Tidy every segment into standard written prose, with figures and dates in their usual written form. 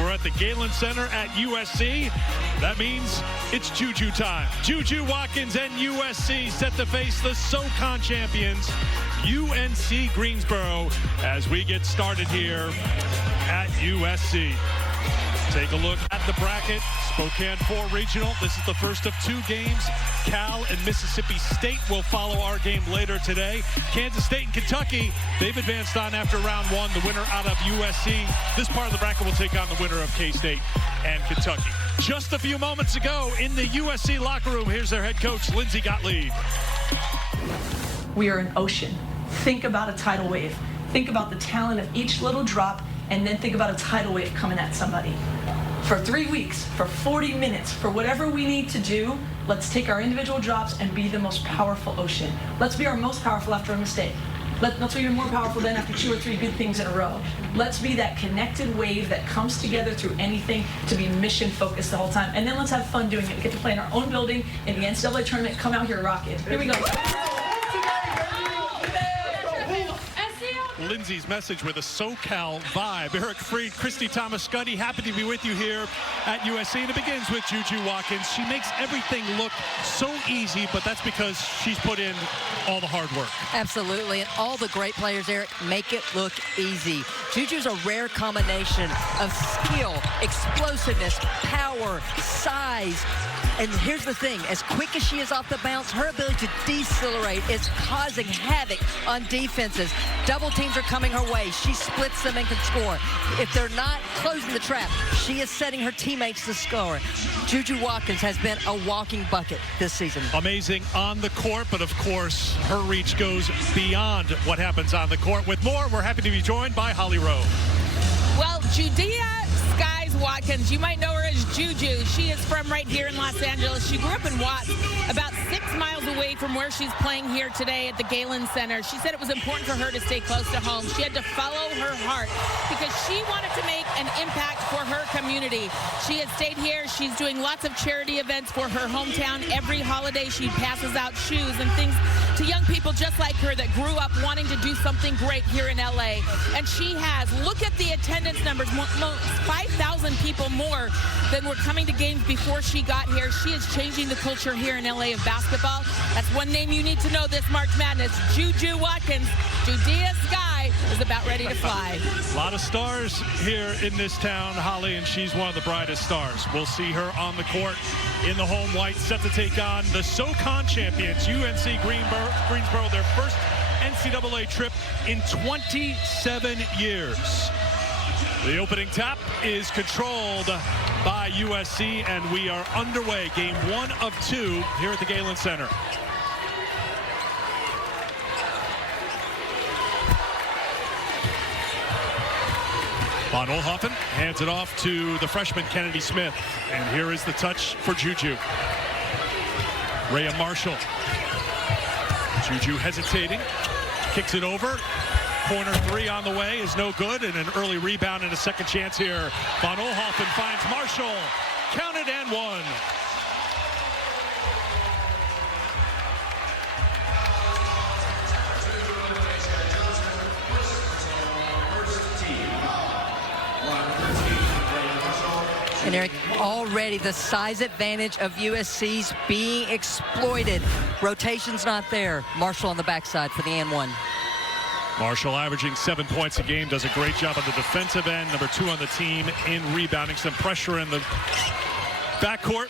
We're at the Galen Center at USC. That means it's Juju time. Juju Watkins and USC set to face the SoCon champions, UNC Greensboro, as we get started here at USC. Take a look at the bracket. Spokane 4 Regional. This is the first of 2 games. Cal and Mississippi State will follow our game later today. Kansas State and Kentucky, they've advanced on after round 1. The winner out of USC. This part of the bracket will take on the winner of K-State and Kentucky. Just a few moments ago in the USC locker room, here's their head coach, Lindsay Gottlieb. We are an ocean. Think about a tidal wave. Think about the talent of each little drop, and then think about a tidal wave coming at somebody. For 3 weeks, for 40 minutes, for whatever we need to do, let's take our individual drops and be the most powerful ocean. Let's be our most powerful after a mistake. Let's be even more powerful than after 2 or 3 good things in a row. Let's be that connected wave that comes together through anything to be mission focused the whole time. And then let's have fun doing it. We get to play in our own building in the NCAA tournament. Come out here, rock it. Here we go. Lindsay's message with a SoCal vibe. Eric Freed, Christy Thomas-Scuddy, happy to be with you here at USC. And it begins with Juju Watkins. She makes everything look so easy, but that's because she's put in all the hard work. Absolutely, and all the great players, Eric, make it look easy. Juju's a rare combination of skill, explosiveness, power, size. And here's the thing, as quick as she is off the bounce, her ability to decelerate is causing havoc on defenses. Double teams are coming her way. She splits them and can score. If they're not closing the trap, she is setting her teammates to score. Juju Watkins has been a walking bucket this season. Amazing on the court, but of course, her reach goes beyond what happens on the court. With more, we're happy to be joined by Holly Rowe. Well, Judea Watkins, you might know her as Juju. She is from right here in Los Angeles. She grew up in Watts, about 6 miles away from where she's playing here today at the Galen Center. She said it was important for her to stay close to home. She had to follow her heart because she wanted to make an impact for her community. She had stayed here. She's doing lots of charity events for her hometown. Every holiday she passes out shoes and things to young people just like her that grew up wanting to do something great here in LA. And she has. Look at the attendance numbers. 5,000 people more than were coming to games before she got here. She is changing the culture here in LA of basketball. That's one name you need to know this March Madness. Juju Watkins. Judea Sky is about ready to fly. A lot of stars here in this town, Holly, and she's one of the brightest stars. We'll see her on the court in the home white, set to take on the SoCon champions, UNC Greensboro, their first NCAA trip in 27 years. The opening tap is controlled by USC, and we are underway. Game 1 of 2 here at the Galen Center. Von Oelhoffen hands it off to the freshman Kennedy Smith. And here is the touch for Juju. Rhea Marshall. Juju hesitating. Kicks it over. Corner 3 on the way is no good, and an early rebound and a second chance here. Von Oelhoffen finds Marshall. Counted and one. And Eric, already the size advantage of USC's being exploited. Rotation's not there. Marshall on the backside for the and one. Marshall averaging 7 points a game, does a great job on the defensive end. Number 2 on the team in rebounding. Some pressure in the backcourt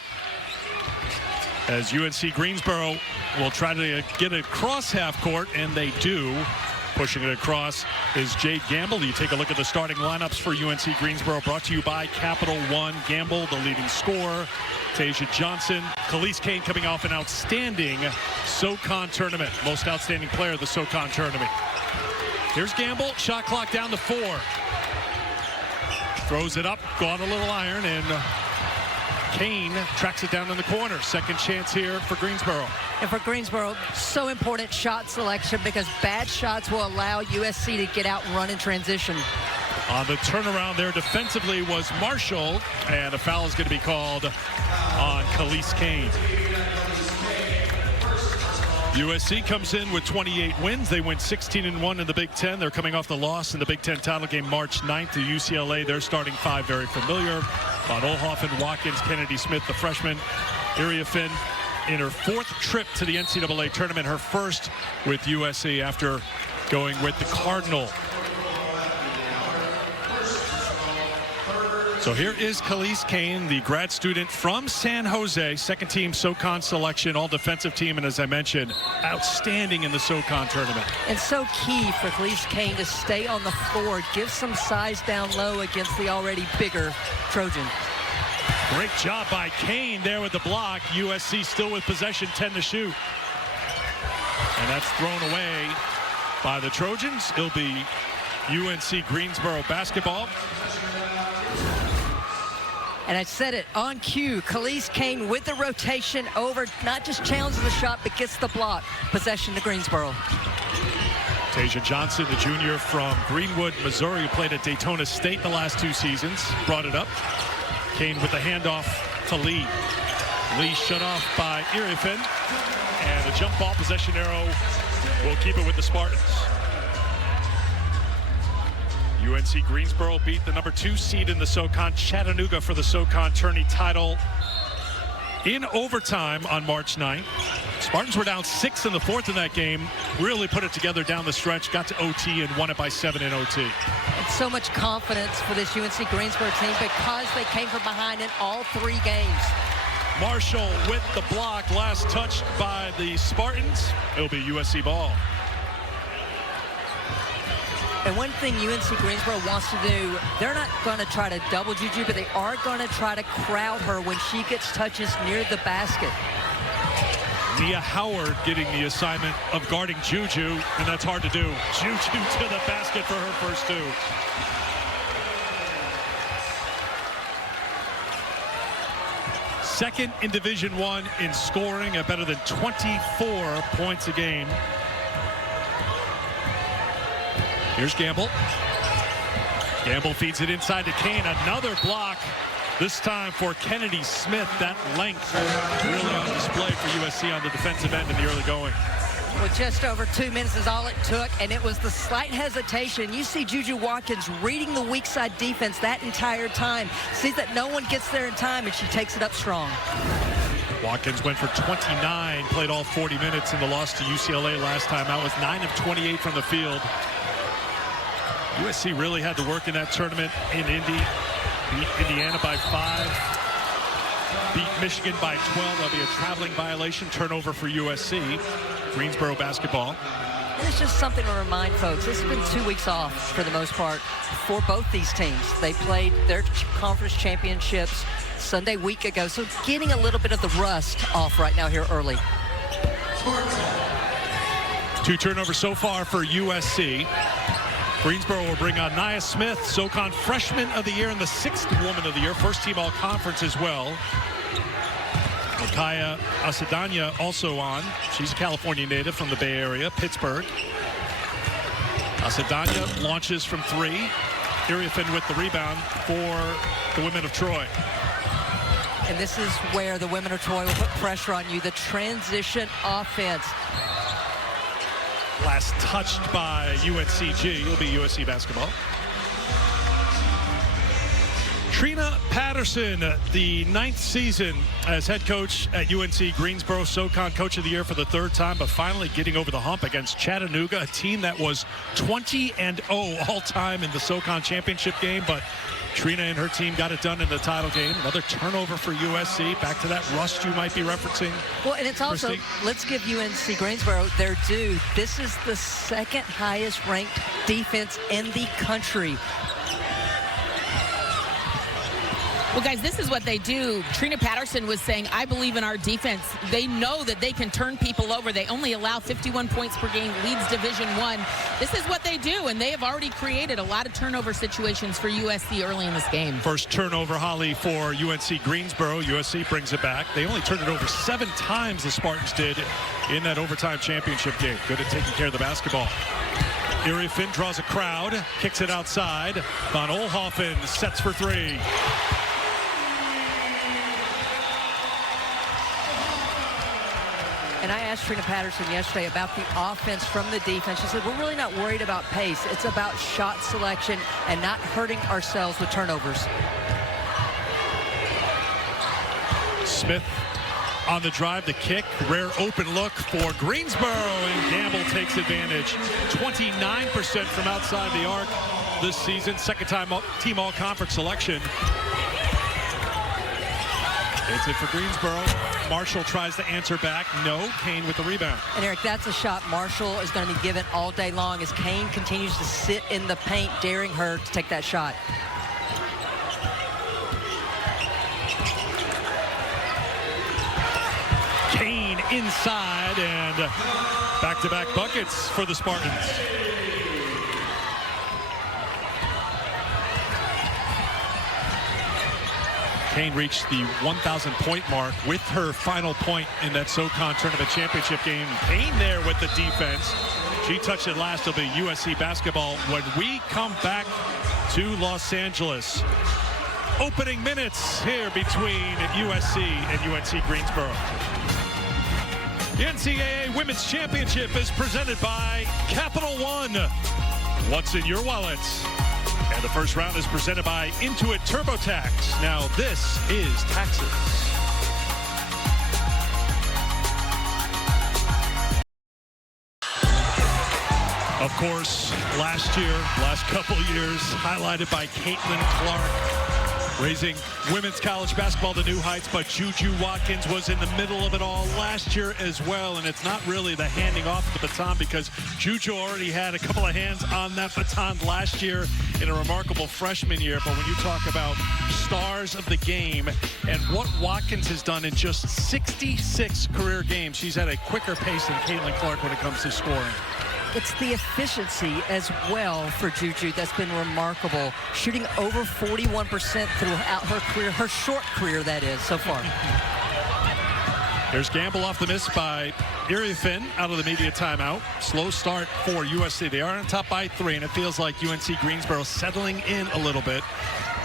as UNC Greensboro will try to get it across half court, and they do. Pushing it across is Jade Gamble. You take a look at the starting lineups for UNC Greensboro, brought to you by Capital One. Gamble, the leading scorer. Tasia Johnson. Khalees Kane coming off an outstanding SoCon tournament. Most outstanding player of the SoCon tournament. Here's Gamble. Shot clock down to 4. Throws it up. Gone a little iron, and Kane tracks it down in the corner. Second chance here for Greensboro. And for Greensboro, so important shot selection because bad shots will allow USC to get out and run in transition. On the turnaround there defensively was Marshall, and a foul is going to be called on Khalees Kane. USC comes in with 28 wins. They went 16-1 in the Big Ten. They're coming off the loss in the Big Ten title game March 9th to UCLA. Their starting five very familiar. Von Oelhoffen, Watkins, Kennedy Smith, the freshman. Iriafin in her fourth trip to the NCAA tournament, her first with USC after going with the Cardinal. So here is Khalees Kane, the grad student from San Jose, second team SoCon selection, all defensive team, and as I mentioned, outstanding in the SoCon tournament. And so key for Khalees Kane to stay on the floor, give some size down low against the already bigger Trojan. Great job by Kane there with the block. USC still with possession, 10 to shoot. And that's thrown away by the Trojans. It'll be UNC Greensboro basketball. And I said it on cue, Khalees Kane with the rotation over, not just challenges the shot, but gets the block. Possession to Greensboro. Tasia Johnson, the junior from Greenwood, Missouri, who played at Daytona State the last two seasons, brought it up. Kane with the handoff to Lee. Lee shut off by Iriafin. And the jump ball possession arrow will keep it with the Spartans. UNC Greensboro beat the number 2 seed in the SoCon, Chattanooga, for the SoCon tourney title in overtime on March 9th. Spartans were down 6 in the fourth in that game, really put it together down the stretch, got to OT and won it by 7 in OT. And so much confidence for this UNC Greensboro team because they came from behind in all 3 games. Marshall with the block, last touched by the Spartans. It'll be USC ball. And one thing UNC Greensboro wants to do, they're not going to try to double Juju, but they are going to try to crowd her when she gets touches near the basket. Nia Howard getting the assignment of guarding Juju, and that's hard to do. Juju to the basket for her first 2. Second in Division I in scoring at better than 24 points a game. Here's Gamble. Gamble feeds it inside to Kane. Another block, this time for Kennedy Smith. That length really on display for USC on the defensive end in the early going. Well, just over 2 minutes is all it took, and it was the slight hesitation. You see Juju Watkins reading the weak side defense that entire time. Sees that no one gets there in time, and she takes it up strong. Watkins went for 29, played all 40 minutes in the loss to UCLA last time out, was 9 of 28 from the field. USC really had to work in that tournament in Indy. Beat Indiana by 5. Beat Michigan by 12. That'll be a traveling violation. Turnover for USC. Greensboro basketball. And it's just something to remind folks. This has been 2 weeks off for the most part for both these teams. They played their conference championships Sunday week ago. So getting a little bit of the rust off right now here early. 2 turnovers so far for USC. Greensboro will bring on Nia Smith, SoCon Freshman of the Year and the 6th Woman of the Year, first team All-Conference as well. Kaya Asadanya also on. She's a California native from the Bay Area, Pittsburgh. Asadanya launches from 3. Iriafin with the rebound for the women of Troy. And this is where the women of Troy will put pressure on you. The transition offense. Last touched by UNCG. It'll be USC basketball. Trina Patterson, the 9th season as head coach at UNC Greensboro, SoCon Coach of the Year for the 3rd time, but finally getting over the hump against Chattanooga, a team that was 20-0 all-time in the SoCon championship game, but Trina and her team got it done in the title game. Another turnover for USC. Back to that rust you might be referencing. Well, and it's also, let's give UNC Greensboro their due. This is the 2nd highest ranked defense in the country. Well, guys, this is what they do. Trina Patterson was saying, I believe in our defense. They know that they can turn people over. They only allow 51 points per game, leads Division I. This is what they do, and they have already created a lot of turnover situations for USC early in this game. First turnover, Holly, for UNC Greensboro. USC brings it back. They only turned it over 7 times, the Spartans did, in that overtime championship game. Good at taking care of the basketball. Iriafin draws a crowd, kicks it outside. Von Oelhoffen sets for 3. And I asked Trina Patterson yesterday about the offense from the defense. She said, we're really not worried about pace. It's about shot selection and not hurting ourselves with turnovers. Smith on the drive, the kick, rare open look for Greensboro, and Gamble takes advantage. 29% from outside the arc this season, second time team all-conference selection. It's it for Greensboro. Marshall tries to answer back. No. Kane with the rebound. And Eric, that's a shot Marshall is going to be given all day long as Kane continues to sit in the paint, daring her to take that shot. Kane inside, and back-to-back buckets for the Spartans. Kane reached the 1,000-point mark with her final point in that SoCon Tournament Championship game. Kane there with the defense. She touched it last. It'll be USC basketball when we come back to Los Angeles. Opening minutes here between USC and UNC Greensboro. The NCAA Women's Championship is presented by Capital One. What's in your wallet? And the first round is presented by Intuit TurboTax. Now this is taxes. Of course, last couple years, highlighted by Caitlin Clark, raising women's college basketball to new heights, but Juju Watkins was in the middle of it all last year as well, and it's not really the handing off of the baton because Juju already had a couple of hands on that baton last year in a remarkable freshman year. But when you talk about stars of the game and what Watkins has done in just 66 career games, she's at a quicker pace than Caitlin Clark when it comes to scoring. It's the efficiency as well for Juju that's been remarkable. Shooting over 41% throughout her career, her short career that is, so far. There's Gamble off the miss by Iriafin out of the media timeout. Slow start for USC. They are on top by 3, and it feels like UNC Greensboro settling in a little bit,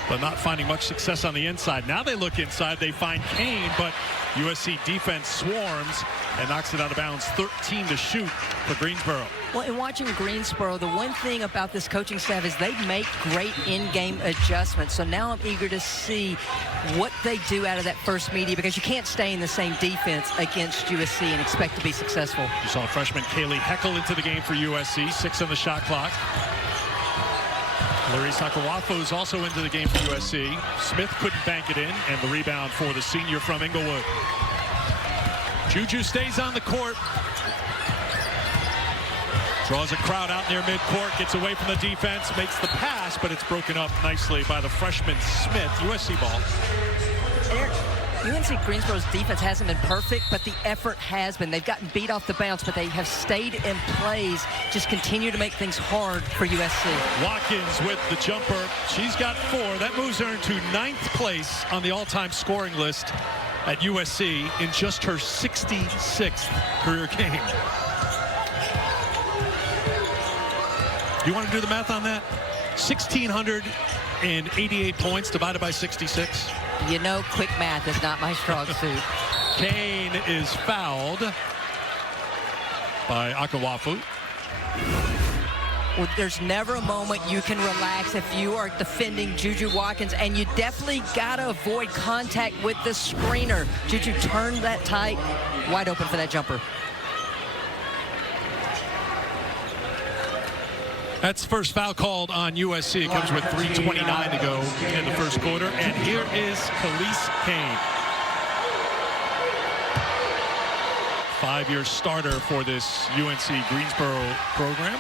but not finding much success on the inside. Now they look inside, they find Kane, but USC defense swarms and knocks it out of bounds. 13 to shoot for Greensboro. Well, in watching Greensboro, the one thing about this coaching staff is they make great in-game adjustments. So now I'm eager to see what they do out of that first media, because you can't stay in the same defense against USC and expect to be successful. You saw freshman Kaylee Heckel into the game for USC, 6 on the shot clock. Larissa Akawafo is also into the game for USC. Smith couldn't bank it in, and the rebound for the senior from Inglewood. Juju stays on the court. Draws a crowd out near midcourt, gets away from the defense, makes the pass, but it's broken up nicely by the freshman Smith. USC ball. UNC Greensboro's defense hasn't been perfect, but the effort has been. They've gotten beat off the bounce, but they have stayed in plays, just continue to make things hard for USC. Watkins with the jumper. She's got 4. That moves her into 9th place on the all-time scoring list at USC in just her 66th career game. You want to do the math on that? 1,688 points divided by 66. You know, quick math is not my strong suit. Kane is fouled by Akawafo. Well, there's never a moment you can relax if you are defending Juju Watkins, and you definitely got to avoid contact with the screener. Juju turned that tight, wide open for that jumper. That's the first foul called on USC. It comes with 3:29 to go in the first quarter. And here is Khalees Kane. 5-year starter for this UNC Greensboro program.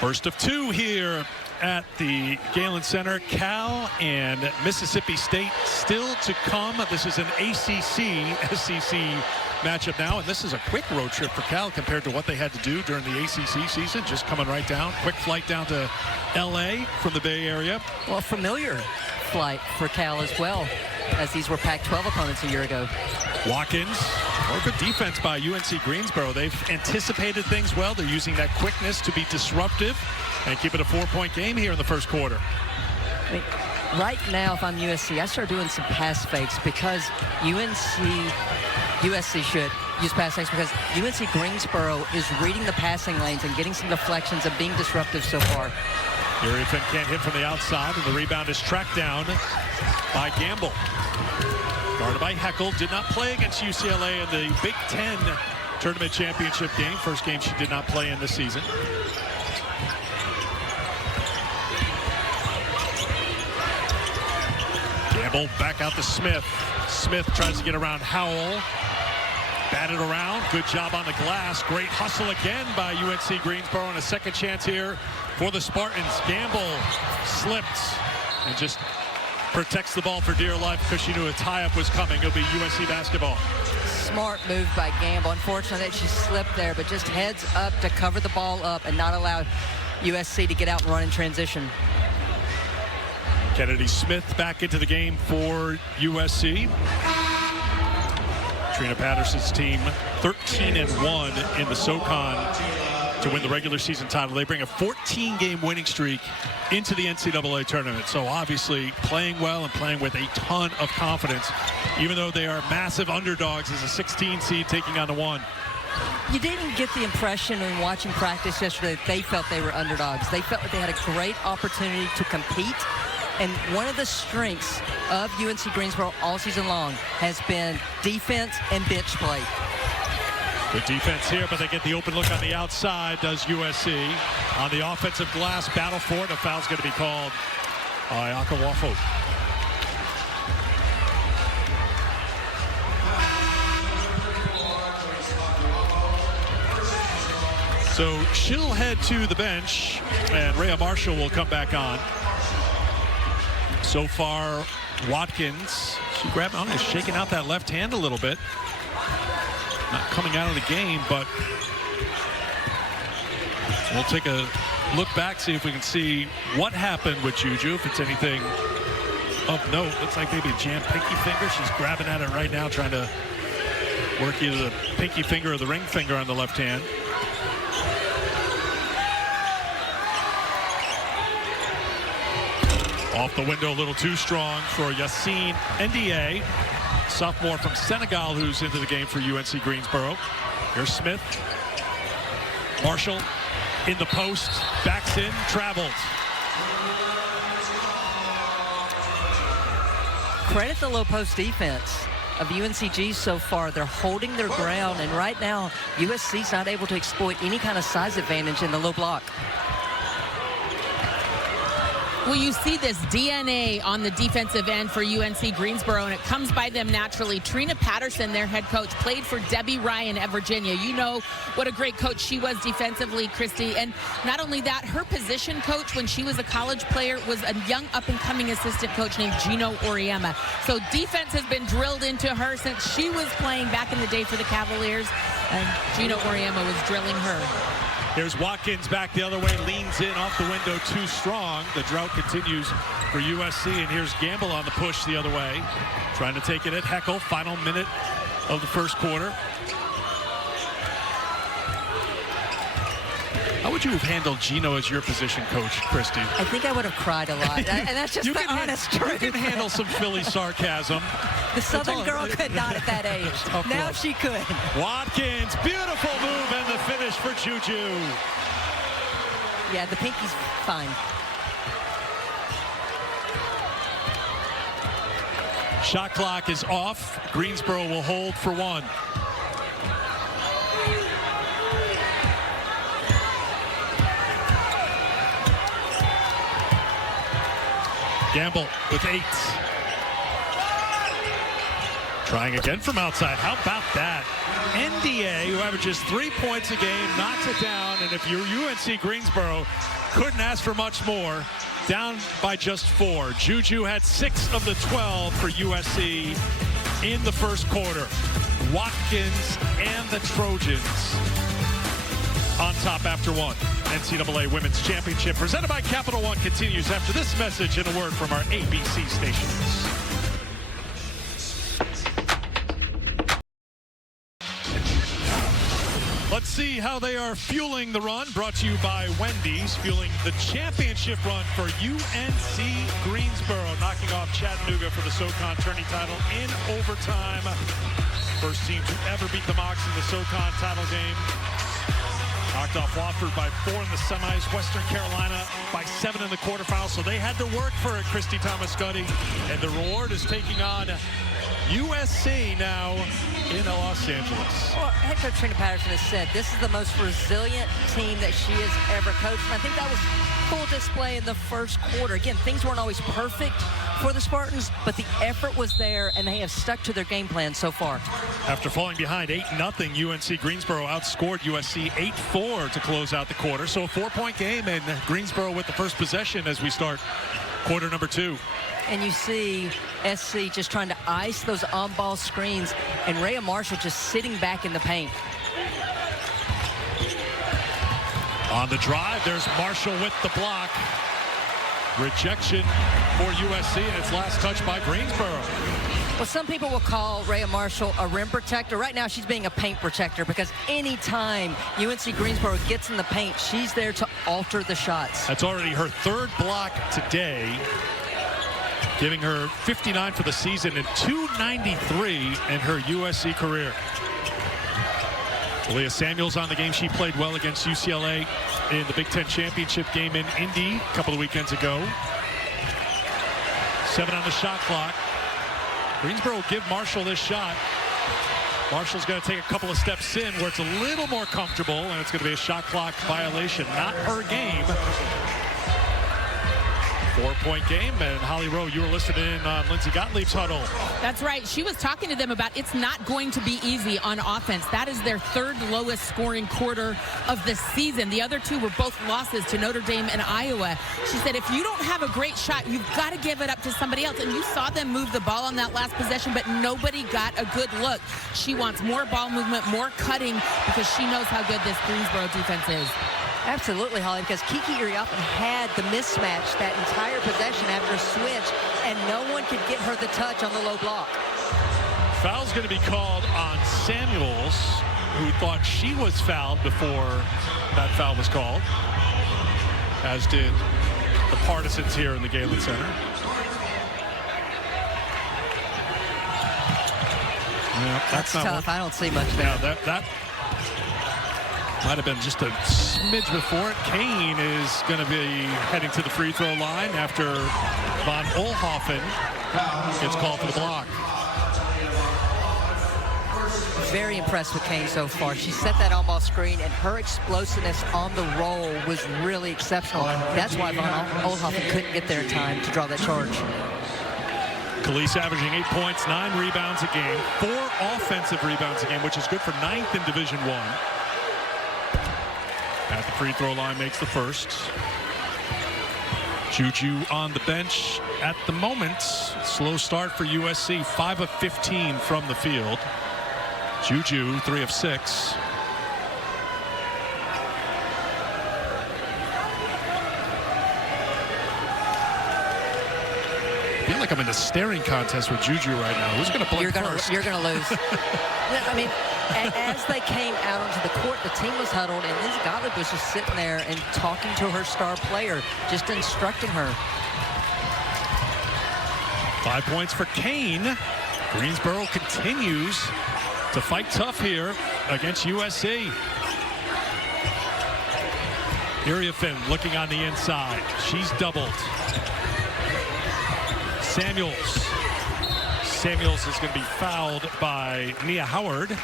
First of 2 here at the Galen Center. Cal and Mississippi State still to come. This is an ACC-SEC matchup now, and this is a quick road trip for Cal compared to what they had to do during the ACC season. Just coming right down. Quick flight down to LA from the Bay Area. Well, familiar flight for Cal as well, as these were Pac-12 opponents a year ago. Watkins, good defense by UNC Greensboro. They've anticipated things well. They're using that quickness to be disruptive and keep it a 4-point game here in the first quarter. I mean, right now, if I'm USC, I start doing some pass fakes because USC use pass X because UNC Greensboro is reading the passing lanes and getting some deflections and being disruptive so far. Uriefin can't hit from the outside, and the rebound is tracked down by Gamble. Guarded by Heckel, did not play against UCLA in the Big Ten Tournament Championship game. First game she did not play in this season. Gamble back out to Smith. Smith tries to get around Howell. Batted around. Good job on the glass. Great hustle again by UNC Greensboro, and a second chance here for the Spartans. Gamble slipped and just protects the ball for dear life because she knew a tie-up was coming. It'll be UNC basketball. Smart move by Gamble. Unfortunately that she slipped there, but just heads up to cover the ball up and not allow USC to get out and run in transition. Kennedy Smith back into the game for USC. Trina Patterson's team 13-1 in the SoCon to win the regular season title. They bring a 14-game winning streak into the NCAA tournament. So obviously playing well and playing with a ton of confidence, even though they are massive underdogs as a 16 seed taking on the 1. You didn't get the impression in watching practice yesterday that they felt they were underdogs. They felt like they had a great opportunity to compete. And one of the strengths of UNC Greensboro all season long has been defense and bench play. Good defense here, but they get the open look on the outside, does USC. On the offensive glass, battle for it. A foul's going to be called by Akawafo. So she'll head to the bench, and Rhea Marshall will come back on. So far, Watkins, she grabbed on, is shaking out that left hand a little bit. Not coming out of the game, but we'll take a look back, see if we can see what happened with Juju, if it's anything of note. Looks like maybe a jammed pinky finger. She's grabbing at it right now, trying to work either the pinky finger or the ring finger on the left hand. Off the window a little too strong for Yassine Ndiaye, sophomore from Senegal, who's into the game for UNC Greensboro. Here's Smith. Marshall in the post, backs in, travels. Credit the low post defense of UNCG so far. They're holding their ground, and right now USC's not able to exploit any kind of size advantage in the low block. Well, you see this DNA on the defensive end for UNC Greensboro, and it comes by them naturally. Trina Patterson, their head coach, played for Debbie Ryan at Virginia. You know what a great coach she was defensively, Christy. And not only that, her position coach when she was a college player was a young up-and-coming assistant coach named Gino Oriema. So defense has been drilled into her since she was playing back in the day for the Cavaliers, and Gino Oriema was drilling her. Here's Watkins back the other way, leans in off the window too strong. The drought continues for USC, and here's Gamble on the push the other way. Trying to take it at Heckel, final minute of the first quarter. How would you have handled Gino as your position coach, Christy? I think I would have cried a lot, and that's just the honest truth. You can handle some Philly sarcasm. The Southern girl could not at that age. Now she could. Watkins, beautiful move, and the finish for Juju. Yeah, the pinky's fine. Shot clock is off. Greensboro will hold for 1. Gamble with 8. Trying again from outside. How about that? Ndiaye, who averages 3 points a game, knocks it down. And if you're UNC Greensboro, couldn't ask for much more. Down by just 4. Juju had 6 of the 12 for USC in the first quarter. Watkins and the Trojans on top after 1. NCAA Women's Championship presented by Capital One continues after this message and a word from our ABC stations. Let's see how they are fueling the run. Brought to you by Wendy's, fueling the championship run for UNC Greensboro, knocking off Chattanooga for the SoCon tourney title in overtime First team to ever beat the Mocs in the SoCon title game. Knocked off Wofford by 4 in the semis. Western Carolina by 7 in the quarterfinals. So they had to work for it, Christy Thomas-Scuddy. And the reward is taking on USC now in Los Angeles. Well, head coach Trina Patterson has said this is the most resilient team that she has ever coached. And I think that was full display in the first quarter. Again, things weren't always perfect for the Spartans, but the effort was there, and they have stuck to their game plan so far. After falling behind 8-0, UNC Greensboro outscored USC 8-4 to close out the quarter. So a 4-point game, and Greensboro with the first possession as we start quarter number 2. And you see SC just trying to ice those on-ball screens, and Rhea Marshall just sitting back in the paint. On the drive, there's Marshall with the block. Rejection for USC, and it's last touch by Greensboro. Well, some people will call Rhea Marshall a rim protector. Right now, she's being a paint protector because anytime UNC Greensboro gets in the paint, she's there to alter the shots. That's already her 3rd block today, giving her 59 for the season and 293 in her USC career. Leah Samuels on the game. She played well against UCLA in the Big Ten championship game in Indy a couple of weekends ago. 7 on the shot clock. Greensboro will give Marshall this shot. Marshall's going to take a couple of steps in where it's a little more comfortable, and it's going to be a shot clock violation. Not her game. 4-point game, and Holly Rowe, you were listening in on Lindsey Gottlieb's huddle. That's right. She was talking to them about it's not going to be easy on offense. That is their 3rd lowest scoring quarter of the season. The other 2 were both losses to Notre Dame and Iowa. She said if you don't have a great shot, you've got to give it up to somebody else. And you saw them move the ball on that last possession, but nobody got a good look. She wants more ball movement, more cutting, because she knows how good this Greensboro defense is. Absolutely, Holly, because Kiki Iriafen had the mismatch that entire possession after a switch, and no one could get her the touch on the low block. Foul's going to be called on Samuels, who thought she was fouled before that foul was called, as did the partisans here in the Galen Center. Yeah, that's tough. I don't see much there. Yeah, that might have been just a smidge before it. Kane is going to be heading to the free throw line after Von Oelhoffen gets called for the block. Very impressed with Kane so far. She set that on-ball screen, and her explosiveness on the roll was really exceptional. That's why Von Oelhoffen couldn't get there in time to draw that charge. Khalees averaging 8 points, 9 rebounds a game, 4 offensive rebounds a game, which is good for 9th in Division I. At the free throw line, makes the first. Juju on the bench at the moment. Slow start for USC, 5 of 15 from the field. Juju, 3 of 6. I feel like I'm in a staring contest with Juju right now. Who's going to play first? You're going to lose. I mean, as they came out onto the court, the team was huddled, and Lindsey Gottlieb was just sitting there and talking to her star player, just instructing her. 5 points for Kane. Greensboro continues to fight tough here against USC. Iriafen looking on the inside. She's doubled. Samuels is going to be fouled by Nia Howard.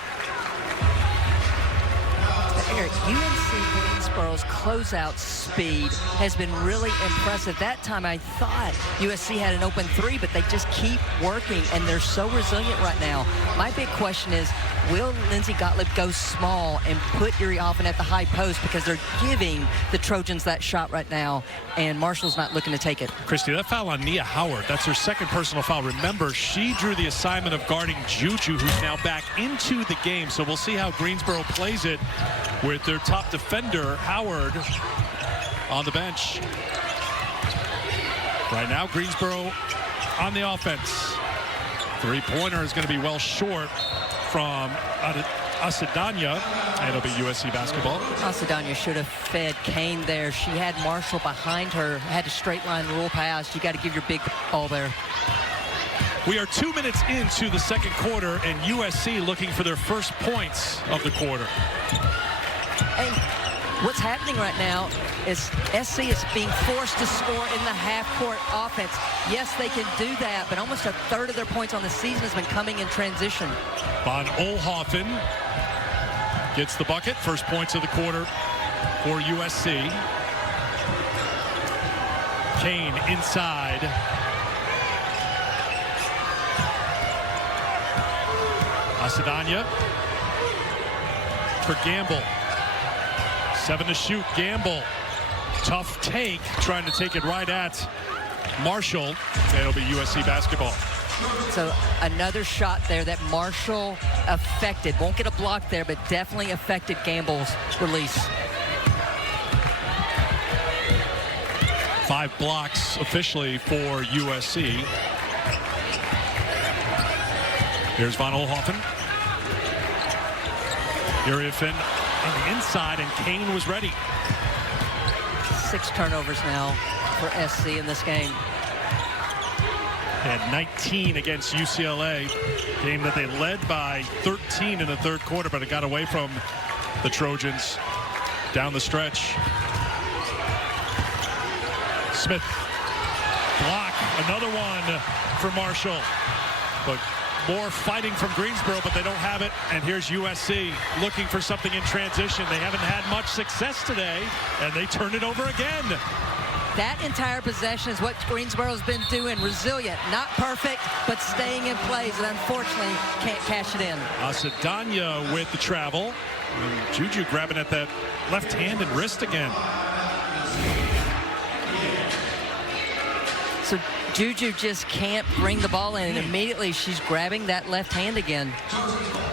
Eric, UNC Greensboro's closeout speed has been really impressive. That time I thought USC had an open 3, but they just keep working, and they're so resilient right now. My big question is, will Lindsey Gottlieb go small and put Iriafen at the high post, because they're giving the Trojans that shot right now, and Marshall's not looking to take it. Christy, that foul on Nia Howard, that's her 2nd personal foul. Remember, she drew the assignment of guarding Juju, who's now back into the game. So we'll see how Greensboro plays it with their top defender, Howard, on the bench. Right now, Greensboro on the offense. 3-pointer is going to be well short from Asadanya, and it'll be USC basketball. Asadanya should have fed Kane there. She had Marshall behind her, had a straight line rule pass. You got to give your big ball there. We are 2 minutes into the second quarter, and USC looking for their first points of the quarter. And what's happening right now is SC is being forced to score in the half-court offense. Yes, they can do that, but almost a third of their points on the season has been coming in transition. Von Oelhoffen gets the bucket. First points of the quarter for USC. Kane inside. Asadanya for Gamble. 7 to shoot. Gamble. Tough take, trying to take it right at Marshall. It'll be USC basketball. So another shot there that Marshall affected. Won't get a block there, but definitely affected Gamble's release. 5 blocks officially for USC. Here's Von Oelhoffen. Iriafen on the inside, and Kane was ready. 6 turnovers now for SC in this game. And 19 against UCLA. Game that they led by 13 in the third quarter, but it got away from the Trojans down the stretch. Smith, block, another one for Marshall. But more fighting from Greensboro, but they don't have it. And here's USC looking for something in transition. They haven't had much success today, and they turn it over again. That entire possession is what Greensboro's been doing. Resilient, not perfect, but staying in plays, and unfortunately can't cash it in. Asadanya with the travel. And Juju grabbing at that left hand and wrist again. So Juju just can't bring the ball in, and immediately she's grabbing that left hand again.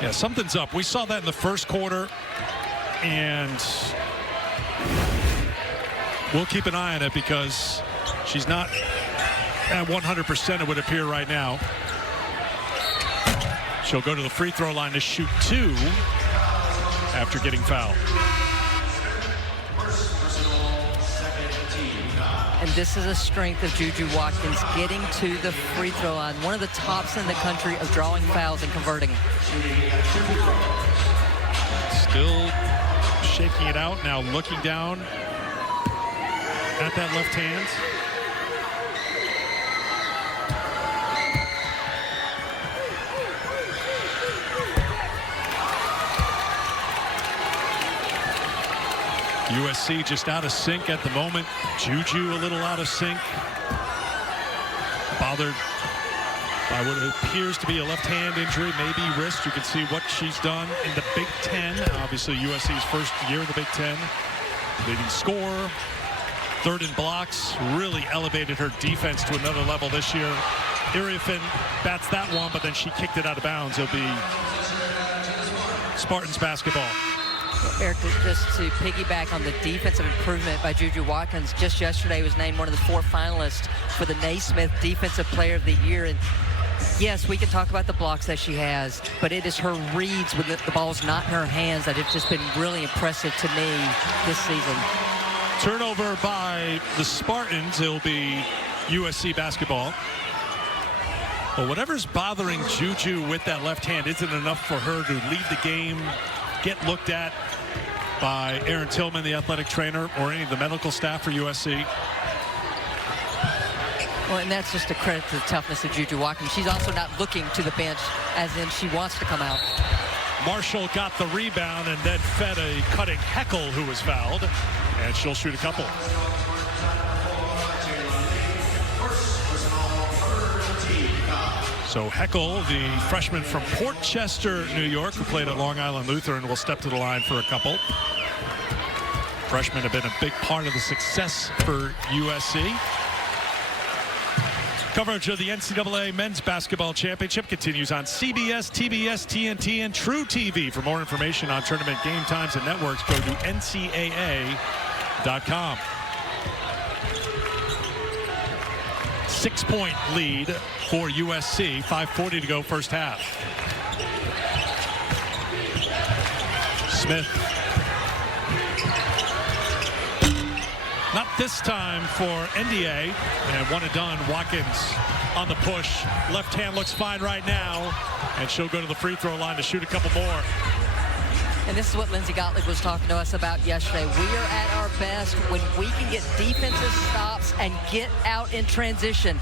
Yeah, something's up. We saw that in the first quarter, and we'll keep an eye on it because she's not at 100%, it would appear right now. She'll go to the free throw line to shoot 2 after getting fouled. And this is a strength of Juju Watkins, getting to the free throw line. One of the tops in the country of drawing fouls and converting. Still shaking it out, now looking down at that left hand. USC just out of sync at the moment. Juju a little out of sync. Bothered by what appears to be a left hand injury, maybe wrist. You can see what she's done in the Big Ten. Obviously USC's first year in the Big Ten. Leading scorer, third in blocks, really elevated her defense to another level this year. Iriafen bats that one, but then she kicked it out of bounds. It'll be Spartans basketball. Eric, just to piggyback on the defensive improvement by Juju Watkins, just yesterday was named one of the 4 finalists for the Naismith Defensive Player of the Year. And yes, we can talk about the blocks that she has, but it is her reads when the ball's not in her hands that have just been really impressive to me this season. Turnover by the Spartans. It'll be USC basketball. Well, whatever's bothering Juju with that left hand isn't enough for her to leave the game, get looked at by Aaron Tillman, the athletic trainer, or any of the medical staff for USC. Well, and that's just a credit to the toughness of Juju Watkins. She's also not looking to the bench as in she wants to come out. Marshall got the rebound and then fed a cutting Heckle who was fouled, and she'll shoot a couple. So Heckle, the freshman from Port Chester, New York, who played at Long Island Lutheran, will step to the line for a couple. Freshmen have been a big part of the success for USC. Coverage of the NCAA Men's Basketball Championship continues on CBS, TBS, TNT, and True TV. For more information on tournament game times and networks, go to ncaa.com. 6-point lead for USC, 5:40 to go first half. Smith. Not this time for NDA, and one and done. Watkins on the push. Left hand looks fine right now, and she'll go to the free throw line to shoot a couple more. And this is what Lindsay Gottlieb was talking to us about yesterday. We are at our best when we can get defensive stops and get out in transition.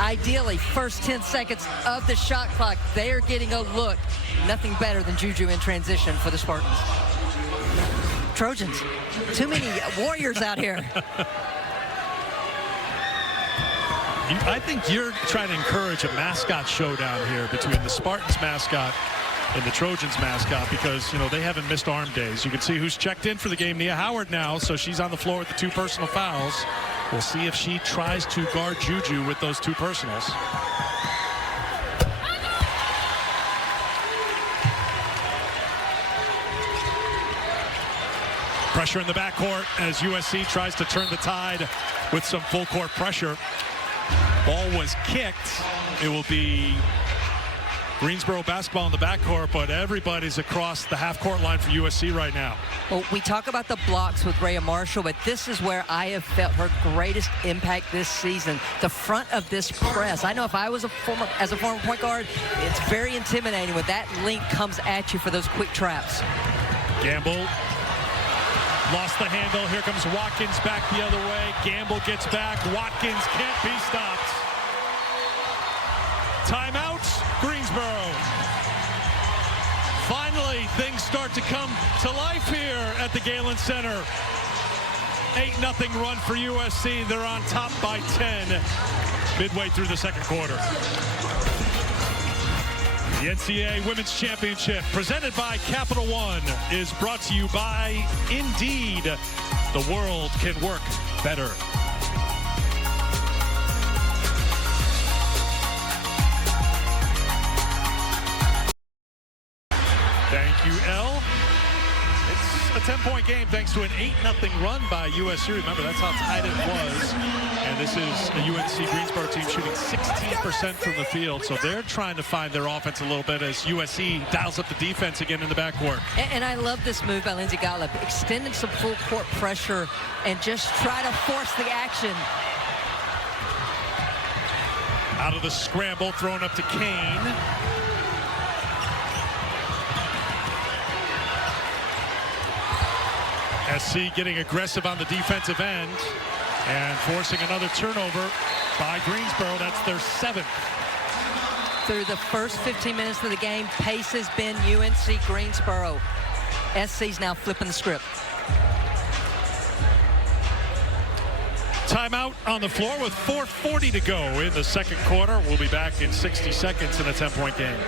Ideally, first 10 seconds of the shot clock, they are getting a look. Nothing better than Juju in transition for the Spartans. Trojans, too many warriors out here. I think you're trying to encourage a mascot showdown here between the Spartans mascot and the Trojans mascot, because, you know, they haven't missed arm days. You can see who's checked in for the game, Nia Howard now, so she's on the floor with the 2 personal fouls. We'll see if she tries to guard Juju with those 2 personals. Pressure in the backcourt as USC tries to turn the tide with some full court pressure. Ball was kicked. It will be Greensboro basketball in the backcourt, but everybody's across the half-court line for USC right now. Well, we talk about the blocks with Rhea Marshall, but this is where I have felt her greatest impact this season. The front of this press. I know if I was a former point guard, it's very intimidating when that length comes at you for those quick traps. Gamble lost the handle. Here comes Watkins back the other way. Gamble gets back. Watkins can't be stopped. Timeout, Greensboro. Finally, things start to come to life here at the Galen Center. 8-0 run for USC. They're on top by 10 midway through the second quarter. The NCAA Women's Championship, presented by Capital One, is brought to you by Indeed. The world can work better. Thank you, Elle. It's a 10-point game thanks to an 8-0 run by USC. Remember, that's how tight it was. And this is a UNC Greensboro team shooting 16% from the field. So they're trying to find their offense a little bit as USC dials up the defense again in the backcourt. And I love this move by Lindsay Gottlieb, extending some full court pressure and just try to force the action. Out of the scramble, thrown up to Kane. SC getting aggressive on the defensive end and forcing another turnover by Greensboro. That's their 7th. Through the first 15 minutes of the game, pace has been UNC Greensboro. SC's now flipping the script. Timeout on the floor with 4:40 to go in the second quarter. We'll be back in 60 seconds in a 10-point game.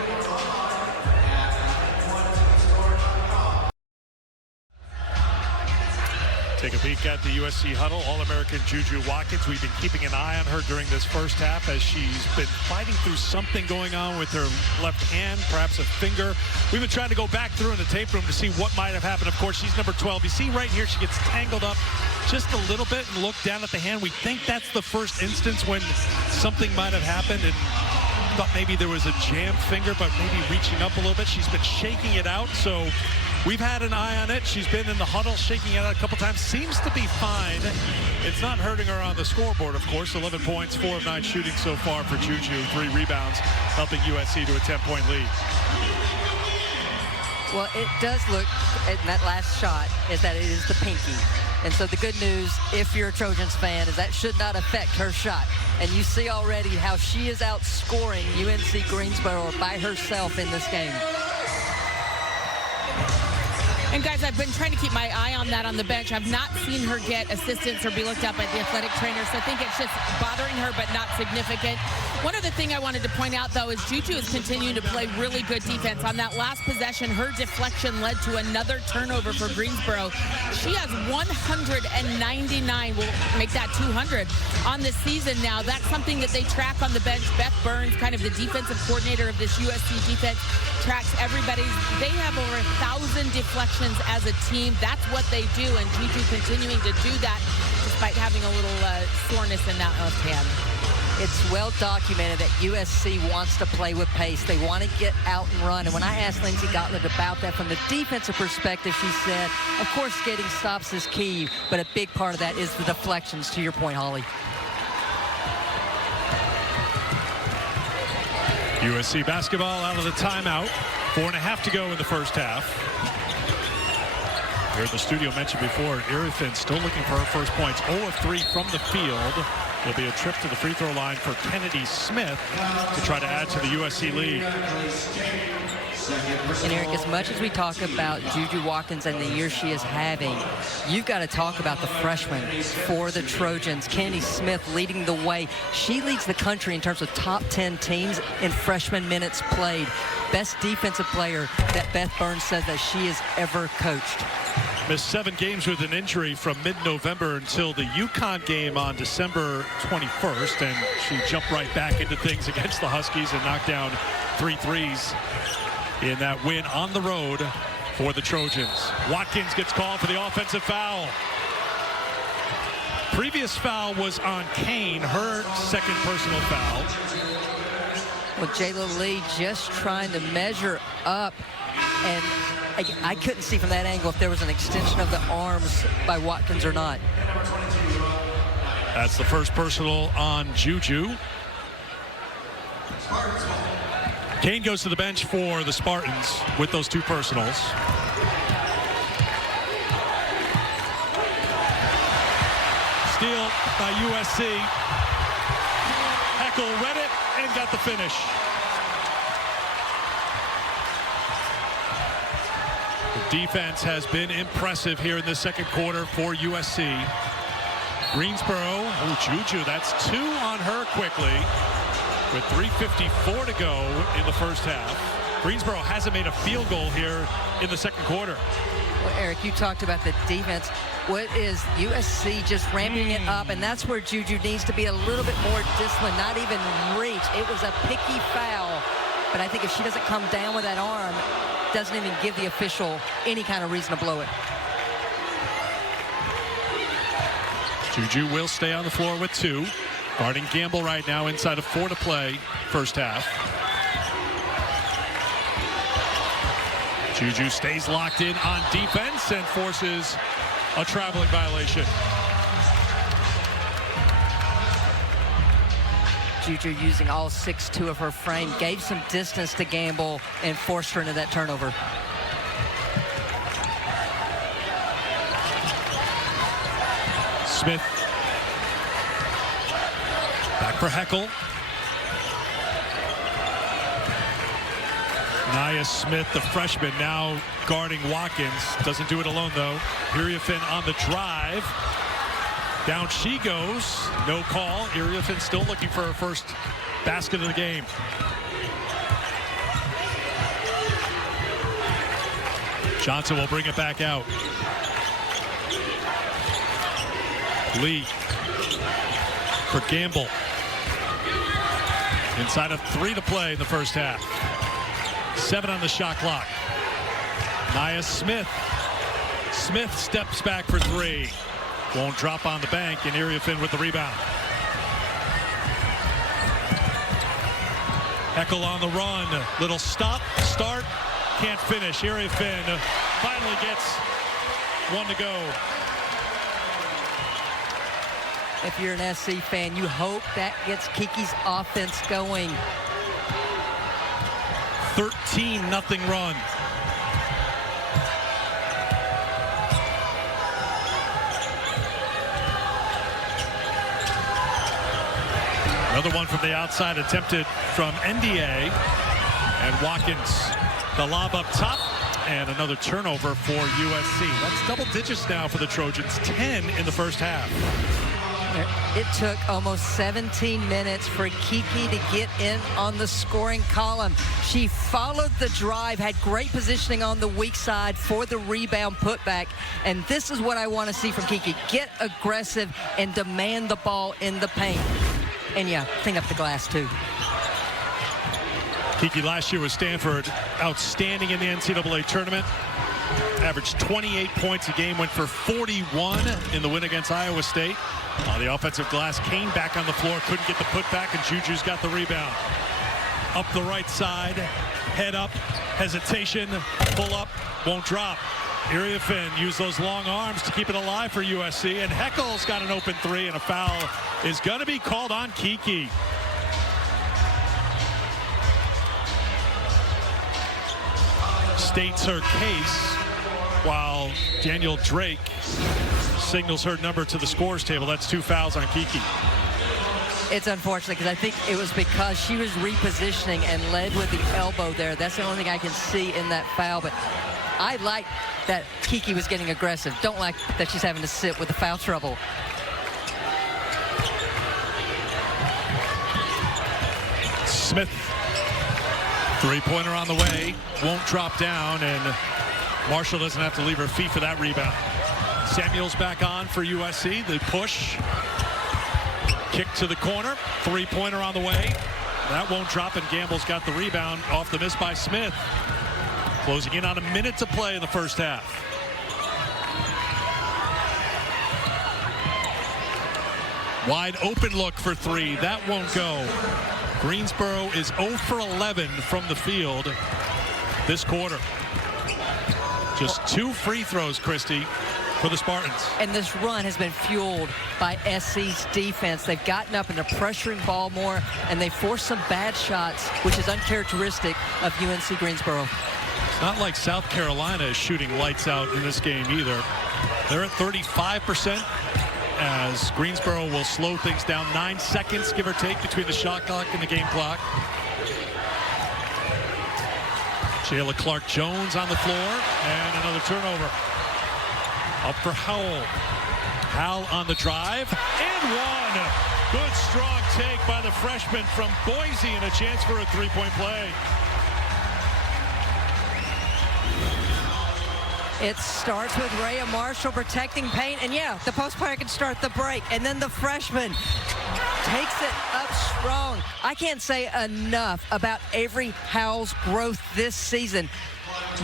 Take a peek at the USC huddle. All-American Juju Watkins. We've been keeping an eye on her during this first half as she's been fighting through something going on with her left hand, perhaps a finger. We've been trying to go back through in the tape room to see what might have happened. Of course, she's number 12. You see right here, she gets tangled up just a little bit and look down at the hand. We think that's the first instance when something might have happened, and thought maybe there was a jammed finger, but maybe reaching up a little bit. She's been shaking it out, so we've had an eye on it. She's been in the huddle, shaking it out a couple times. Seems to be fine. It's not hurting her on the scoreboard, of course. 11 points, 4 of 9 shooting so far for Juju. 3 rebounds, helping USC to a 10-point lead. Well, it does look, in that last shot, is that it is the pinky. And so the good news, if you're a Trojans fan, is that should not affect her shot. And you see already how she is outscoring UNC Greensboro by herself in this game. And guys, I've been trying to keep my eye on that on the bench. I've not seen her get assistance or be looked up at the athletic trainer, so I think it's just bothering her, but not significant. One other thing I wanted to point out, though, is Juju is continuing to play really good defense. On that last possession, her deflection led to another turnover for Greensboro. She has 199, we'll make that 200 on the season now. That's something that they track on the bench. Beth Burns, kind of the defensive coordinator of this USC defense, tracks everybody's. They have over 1,000 deflections as a team. That's what they do, and Juju continuing to do that despite having a little soreness in that left hand. It's well documented that USC wants to play with pace. They want to get out and run. And when I asked Lindsay Gottlieb about that from the defensive perspective, she said, of course, getting stops is key, but a big part of that is the deflections, to your point, Holly. USC basketball out of the timeout. 4.5 to go in the first half. Here in the studio mentioned before, Irifin still looking for her first points. 0 of 3 from the field. There'll be a trip to the free throw line for Kennedy Smith to try to add to the USC lead. And Eric, as much as we talk about Juju Watkins and the year she is having, you've got to talk about the freshman for the Trojans. Kennedy Smith leading the way. She leads the country in terms of top 10 teams in freshman minutes played. Best defensive player that Beth Burns says that she has ever coached. Missed 7 games with an injury from mid-November until the UConn game on December 21st, and she jumped right back into things against the Huskies and knocked down 3 threes in that win on the road for the Trojans. Watkins gets called for the offensive foul. Previous foul was on Kane, her second personal foul. Well, Jayla Lee just trying to measure up, and I couldn't see from that angle if there was an extension of the arms by Watkins or not. That's the first personal on Juju. Kane goes to the bench for the Spartans with those 2 personals. Steal by USC. Heckel read it and got the finish. The defense has been impressive here in the second quarter for USC. Greensboro, Juju, that's 2 on her quickly with 3:54 to go in the first half. Greensboro hasn't made a field goal here in the second quarter. Well, Eric, you talked about the defense. What is USC just ramping it up, and that's where Juju needs to be a little bit more disciplined, not even reach. It was a picky foul, but I think if she doesn't come down with that arm, doesn't even give the official any kind of reason to blow it. Juju will stay on the floor with 2. Guarding Gamble right now inside of 4 to play first half. Juju stays locked in on defense and forces a traveling violation. Juju using all 6'2" of her frame, gave some distance to Gamble and forced her into that turnover. Smith. Back for Heckel. Nia Smith, the freshman, now guarding Watkins. Doesn't do it alone, though. Iriafin on the drive. Down she goes. No call. Iriafin still looking for her first basket of the game. Johnson will bring it back out. Lee for Gamble. Inside of 3 to play in the first half. 7 on the shot clock. Nia Smith. Smith steps back for 3. Won't drop on the bank, and Iriafin with the rebound. Heckel on the run. Little stop, start, can't finish. Iriafin finally gets 1 to go. If you're an SC fan, you hope that gets Kiki's offense going. 13-0 run. Another one from the outside attempted from NDA. And Watkins, the lob up top, and another turnover for USC. That's double digits now for the Trojans, 10 in the first half. It took almost 17 minutes for Kiki to get in on the scoring column. She followed the drive, had great positioning on the weak side for the rebound putback. And this is what I want to see from Kiki. Get aggressive and demand the ball in the paint. And yeah, clean up the glass too. Kiki last year with Stanford, outstanding in the NCAA tournament. Averaged 28 points a game, went for 41 in the win against Iowa State. On the offensive glass, Kane back on the floor, couldn't get the putback, and Juju's got the rebound. Up the right side, head up, hesitation, pull up, won't drop. Iriafin used those long arms to keep it alive for USC, and Heckel's got an open 3, and a foul is going to be called on Kiki. states her case while Daniel Drake signals her number to the scores table. That's 2 fouls on Kiki. It's unfortunate because I think it was because she was repositioning and led with the elbow there. That's the only thing I can see in that foul. But I like that Kiki was getting aggressive. Don't like that she's having to sit with the foul trouble. Smith, three-pointer on the way, won't drop down, and Marshall doesn't have to leave her feet for that rebound. Samuels back on for USC. The push, kick to the corner, three-pointer on the way. That won't drop, and Gamble's got the rebound off the miss by Smith. Closing in on a minute to play in the first half. Wide open look for three. That won't go. Greensboro is 0 for 11 from the field this quarter. Just 2 free throws, Christy, for the Spartans. And this run has been fueled by SC's defense. They've gotten up and they're pressuring ball more, and they forced some bad shots, which is uncharacteristic of UNC Greensboro. It's not like South Carolina is shooting lights out in this game either. They're at 35%. As Greensboro will slow things down. 9 seconds, give or take, between the shot clock and the game clock. Jayla Clark-Jones on the floor, and another turnover. Up for Howell. Howell on the drive, and one. Good, strong take by the freshman from Boise, and a chance for a three-point play. It starts with Rhea Marshall protecting paint, and yeah, the post player can start the break, and then the freshman takes it up strong. I can't say enough about Avery Howell's growth this season.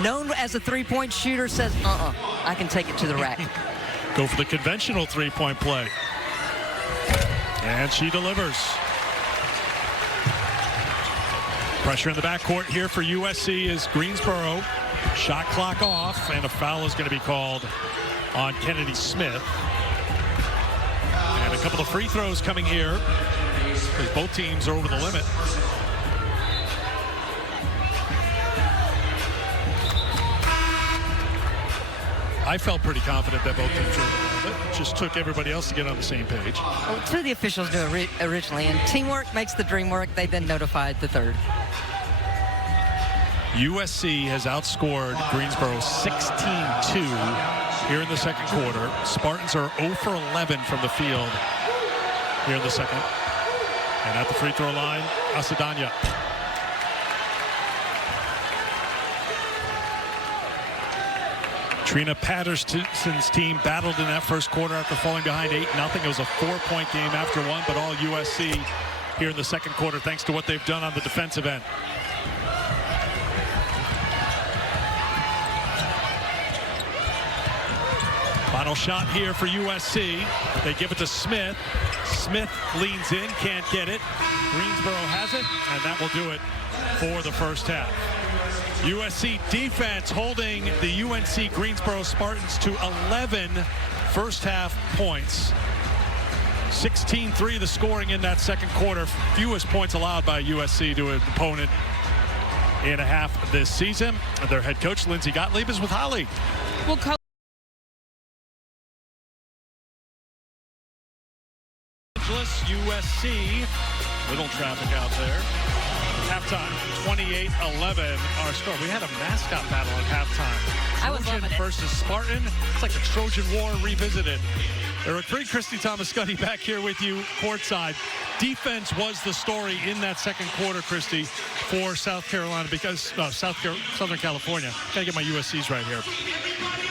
Known as a three-point shooter, says, I can take it to the rack. Go for the conventional three-point play. And she delivers. Pressure in the backcourt here for USC is Greensboro. Shot clock off, and a foul is going to be called on Kennedy Smith. And a couple of free throws coming here because both teams are over the limit. I felt pretty confident that both teams were over the limit. It just took everybody else to get on the same page. Well, 2 of the officials knew originally, and teamwork makes the dream work. They then notified the third. USC has outscored Greensboro 16-2 here in the second quarter. Spartans are 0 for 11 from the field here in the second. And at the free throw line, Asadanya. Trina Patterson's team battled in that first quarter after falling behind 8-0. It was a 4-point game after one, but all USC here in the second quarter thanks to what they've done on the defensive end. Final shot here for USC. They give it to Smith. Smith leans in, can't get it. Greensboro has it, and that will do it for the first half. USC defense holding the UNC Greensboro Spartans to 11 first half points. 16-3 the scoring in that second quarter. Fewest points allowed by USC to an opponent in a half this season. Their head coach, Lindsey Gottlieb, is with Holly. Well, USC, little traffic out there. Halftime, 28-11 our score. We had a mascot battle at halftime. I was loving it. Versus Spartan. It's like the Trojan War revisited. Eric Free, Christy Thomas-Scuddy back here with you courtside. Defense was the story in that second quarter, Christy, for South Carolina because Southern California. Gotta get my USCs right here.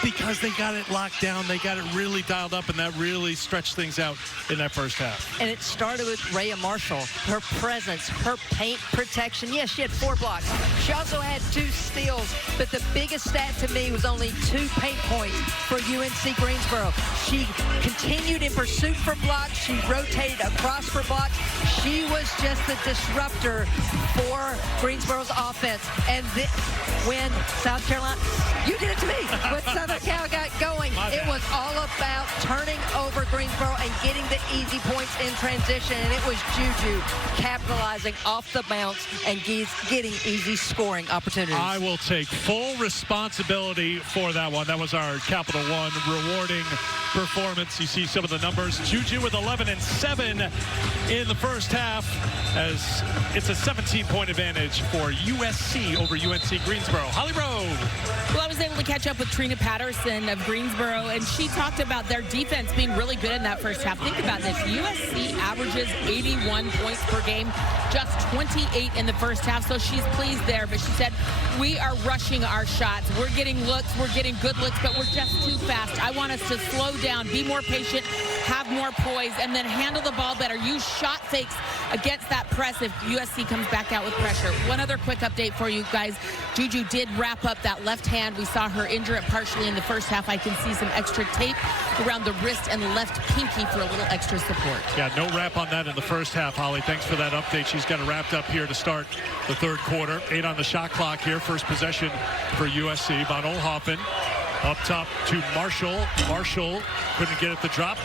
Because they got it locked down, they got it really dialed up, and that really stretched things out in that first half. And it started with Rhea Marshall. Her presence, her paint protection. Yes, she had 4 blocks. She also had 2 steals, but the biggest stat to me was only 2 paint points for UNC Greensboro. She continued continued in pursuit for blocks. She rotated across for blocks. She was just the disruptor for Greensboro's offense. And when South Carolina, you did it to me, when Southern Cal got going, it was all about turning over Greensboro and getting the easy points in transition. And it was Juju capitalizing off the bounce and getting easy scoring opportunities. I will take full responsibility for that one. That was our Capital One rewarding performance. You see some of the numbers. Juju with 11 and 7 in the first half, as it's a 17-point advantage for USC over UNC Greensboro. Holly Rowe. Well, I was able to catch up with Trina Patterson of Greensboro, and she talked about their defense being really good in that first half. Think about this. USC averages 81 points per game, just 28 in the first half, so she's pleased there. But she said, we are rushing our shots. We're getting looks. We're getting good looks, but we're just too fast. I want us to slow down, be more patient, have more poise, and then handle the ball better. Use shot fakes against that press if USC comes back out with pressure. One other quick update for you guys. Juju did wrap up that left hand. We saw her injure it partially in the first half. I can see some extra tape around the wrist and left pinky for a little extra support. Yeah, no wrap on that in the first half, Holly. Thanks for that update. She's got it wrapped up here to start the third quarter. 8 on the shot clock here. First possession for USC. Von Oelhoffen up top to Marshall. Marshall couldn't get it to drop.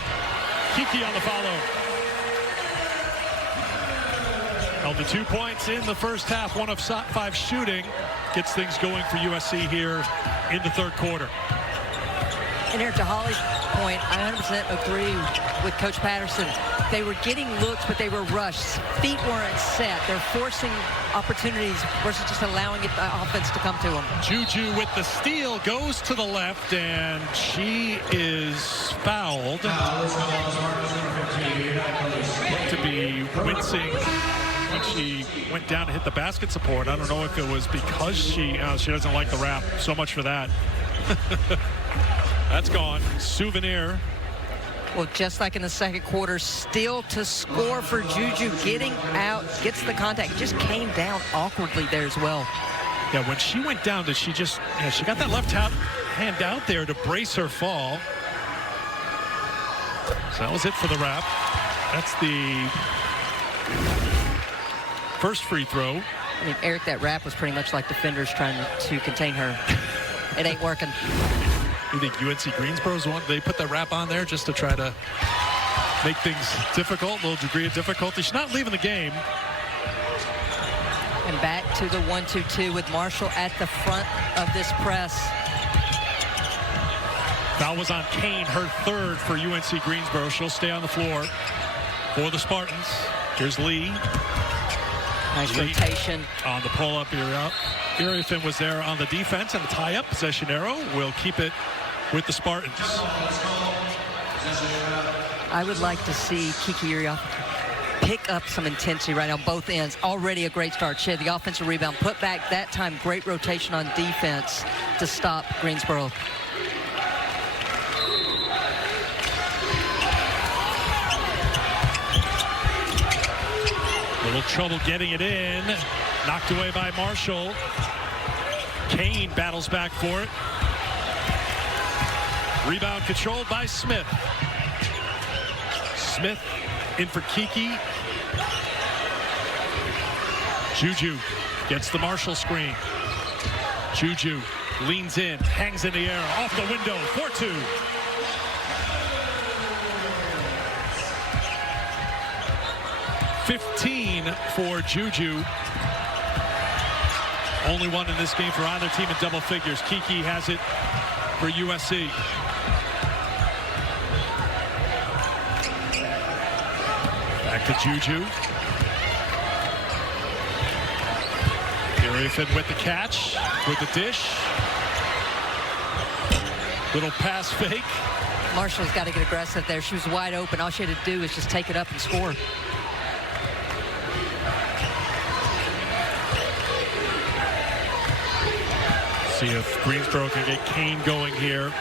Kiki on the follow. Held to 2 points in the first half. 1 of 5 shooting. Gets things going for USC here in the third quarter. And here to Holly's point, I 100% agree with Coach Patterson. They were getting looks, but they were rushed. Feet weren't set. They're forcing opportunities versus just allowing the offense to come to them. Juju with the steal goes to the left, and she is fouled. Looked to be wincing when she went down to hit the basket support. I don't know if it was because she doesn't like the wrap. So much for that. That's gone. Souvenir. Well, just like in the second quarter, still to score for Juju, getting out, gets the contact, just came down awkwardly there as well. Yeah, when she went down, did she just, she got that left hand out there to brace her fall. So that was it for the wrap. That's the first free throw. I mean, Eric, that wrap was pretty much like defenders trying to contain her. It ain't working. You think UNC Greensboro's one? They put that wrap on there just to try to make things difficult, a little degree of difficulty. She's not leaving the game. And back to the 1-2-2 with Marshall at the front of this press. Foul was on Kane, her third for UNC Greensboro. She'll stay on the floor for the Spartans. Here's Lee. Nice rotation. On the pull-up here. Iriafin was there on the defense, and the tie-up possession arrow will keep it with the Spartans. I would like to see Kiki Iriafin pick up some intensity right on both ends. Already a great start. She had the offensive rebound, put back that time. Great rotation on defense to stop Greensboro. A little trouble getting it in. Knocked away by Marshall. Kane battles back for it. Rebound controlled by Smith. Smith in for Kiki. Juju gets the Marshall screen. Juju leans in, hangs in the air, off the window, 4-2. $15 for Juju. Only one in this game for either team in double figures. Kiki has it for USC. Back to Juju. Iriafin with the catch, with the dish. Little pass fake. Marshall's got to get aggressive there. She was wide open. All she had to do is just take it up and score. See if Greensboro can get Kane going here.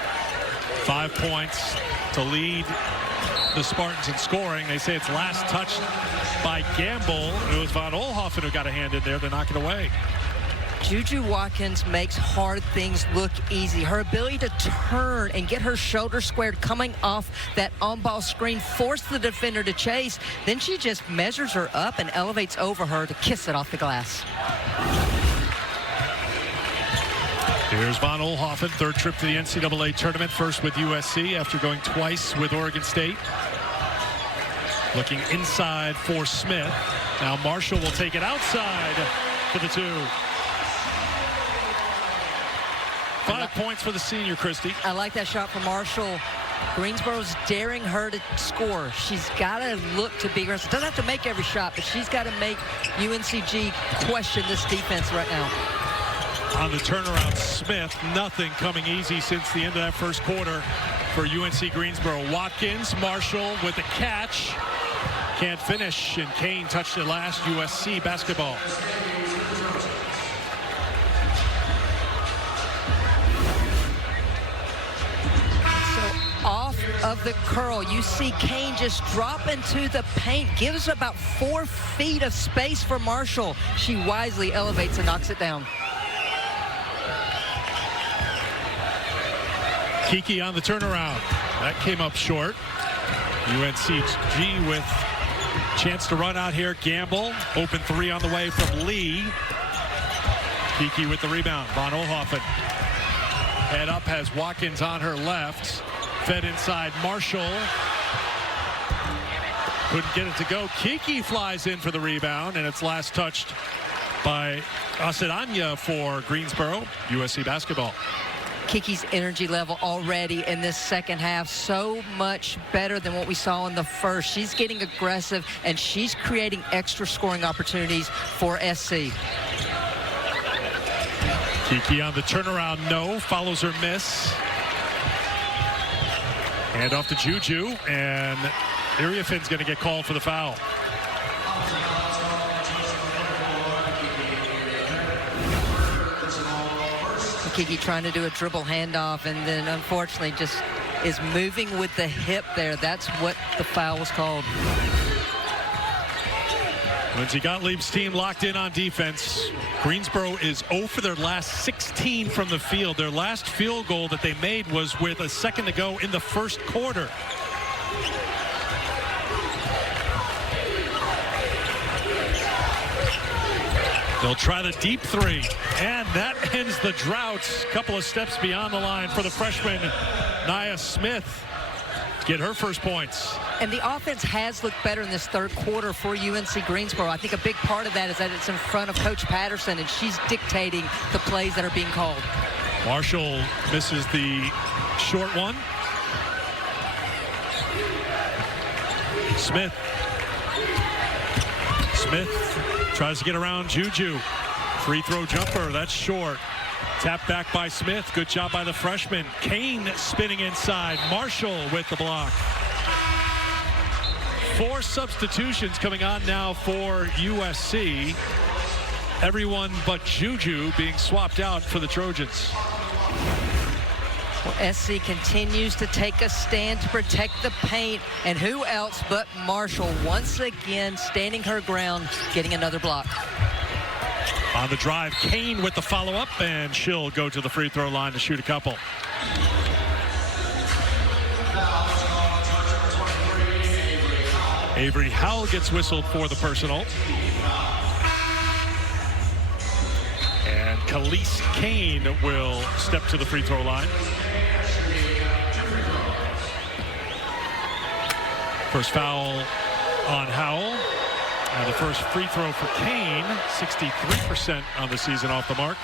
5 points to lead the Spartans in scoring. They say it's last touched by Gamble. It was Von Oelhoffen who got a hand in there to knock it away. Juju Watkins makes hard things look easy. Her ability to turn and get her shoulder squared coming off that on-ball screen forced the defender to chase. Then she just measures her up and elevates over her to kiss it off the glass. Here's Von Oelhoffen, third trip to the NCAA tournament, first with USC after going twice with Oregon State. Looking inside for Smith. Now Marshall will take it outside for the 2. 5 points for the senior, Christy. I like that shot from Marshall. Greensboro's daring her to score. She's got to look to be aggressive. Doesn't have to make every shot, but she's got to make UNCG question this defense right now. On the turnaround, Smith, nothing coming easy since the end of that first quarter for UNC Greensboro. Watkins, Marshall with the catch. Can't finish, and Kane touched it last. USC basketball. Off of the curl, you see Kane just drop into the paint, gives about 4 feet of space for Marshall. She wisely elevates and knocks it down. Kiki on the turnaround. That came up short. UNCG with chance to run out here. Gamble, open 3 on the way from Lee. Kiki with the rebound. Von Oelhoffen. Head up, has Watkins on her left. Fed inside Marshall. Couldn't get it to go. Kiki flies in for the rebound, and it's last touched by Asadanya for Greensboro. USC basketball. Kiki's energy level already in this second half so much better than what we saw in the first. She's getting aggressive, and she's creating extra scoring opportunities for SC. Kiki on the turnaround, no. Follows her miss. Hand off to Juju, and Iriafin's going to get called for the foul. Kiki trying to do a dribble handoff, and then unfortunately just is moving with the hip there. That's what the foul was called. Lindsey Gottlieb's team locked in on defense. Greensboro is 0 for their last 16 from the field. Their last field goal that they made was with a second to go in the first quarter. They'll try the deep 3, and that ends the drought. A couple of steps beyond the line for the freshman, Nia Smith, to get her first points. And the offense has looked better in this third quarter for UNC Greensboro. I think a big part of that is that it's in front of Coach Patterson, and she's dictating the plays that are being called. Marshall misses the short one. Smith tries to get around Juju. Free throw jumper, that's short. Tap back by Smith. Good job by the freshman. Kane spinning inside. Marshall with the block. 4 substitutions coming on now for USC. Everyone but Juju being swapped out for the Trojans. Well, SC continues to take a stand to protect the paint, and who else but Marshall once again standing her ground, getting another block. On the drive, Kane with the follow-up, and she'll go to the free throw line to shoot a couple. Avery Howell gets whistled for the personal. And Khalees Kane will step to the free throw line. First foul on Howell. And the first free throw for Kane, 63% on the season off the mark.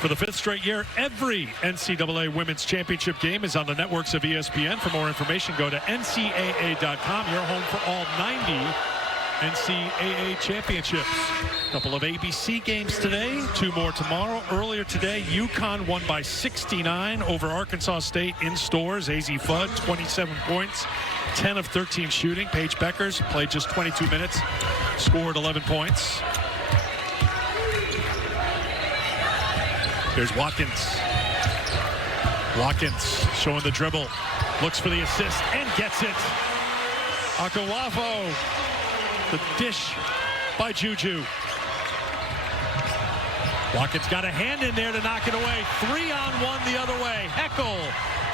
For the 5th straight year, every NCAA Women's Championship game is on the networks of ESPN. For more information, go to ncaa.com. Your home for all 90 NCAA championships. A couple of ABC games today, 2 more tomorrow. Earlier today, UConn won by 69 over Arkansas State in stores. AZ Fudd, 27 points, 10 of 13 shooting. Paige Beckers played just 22 minutes, scored 11 points. Here's Watkins. Watkins showing the dribble, looks for the assist and gets it. Akawafo, the dish by Juju. Watkins got a hand in there to knock it away. 3-on-1 the other way. Heckel,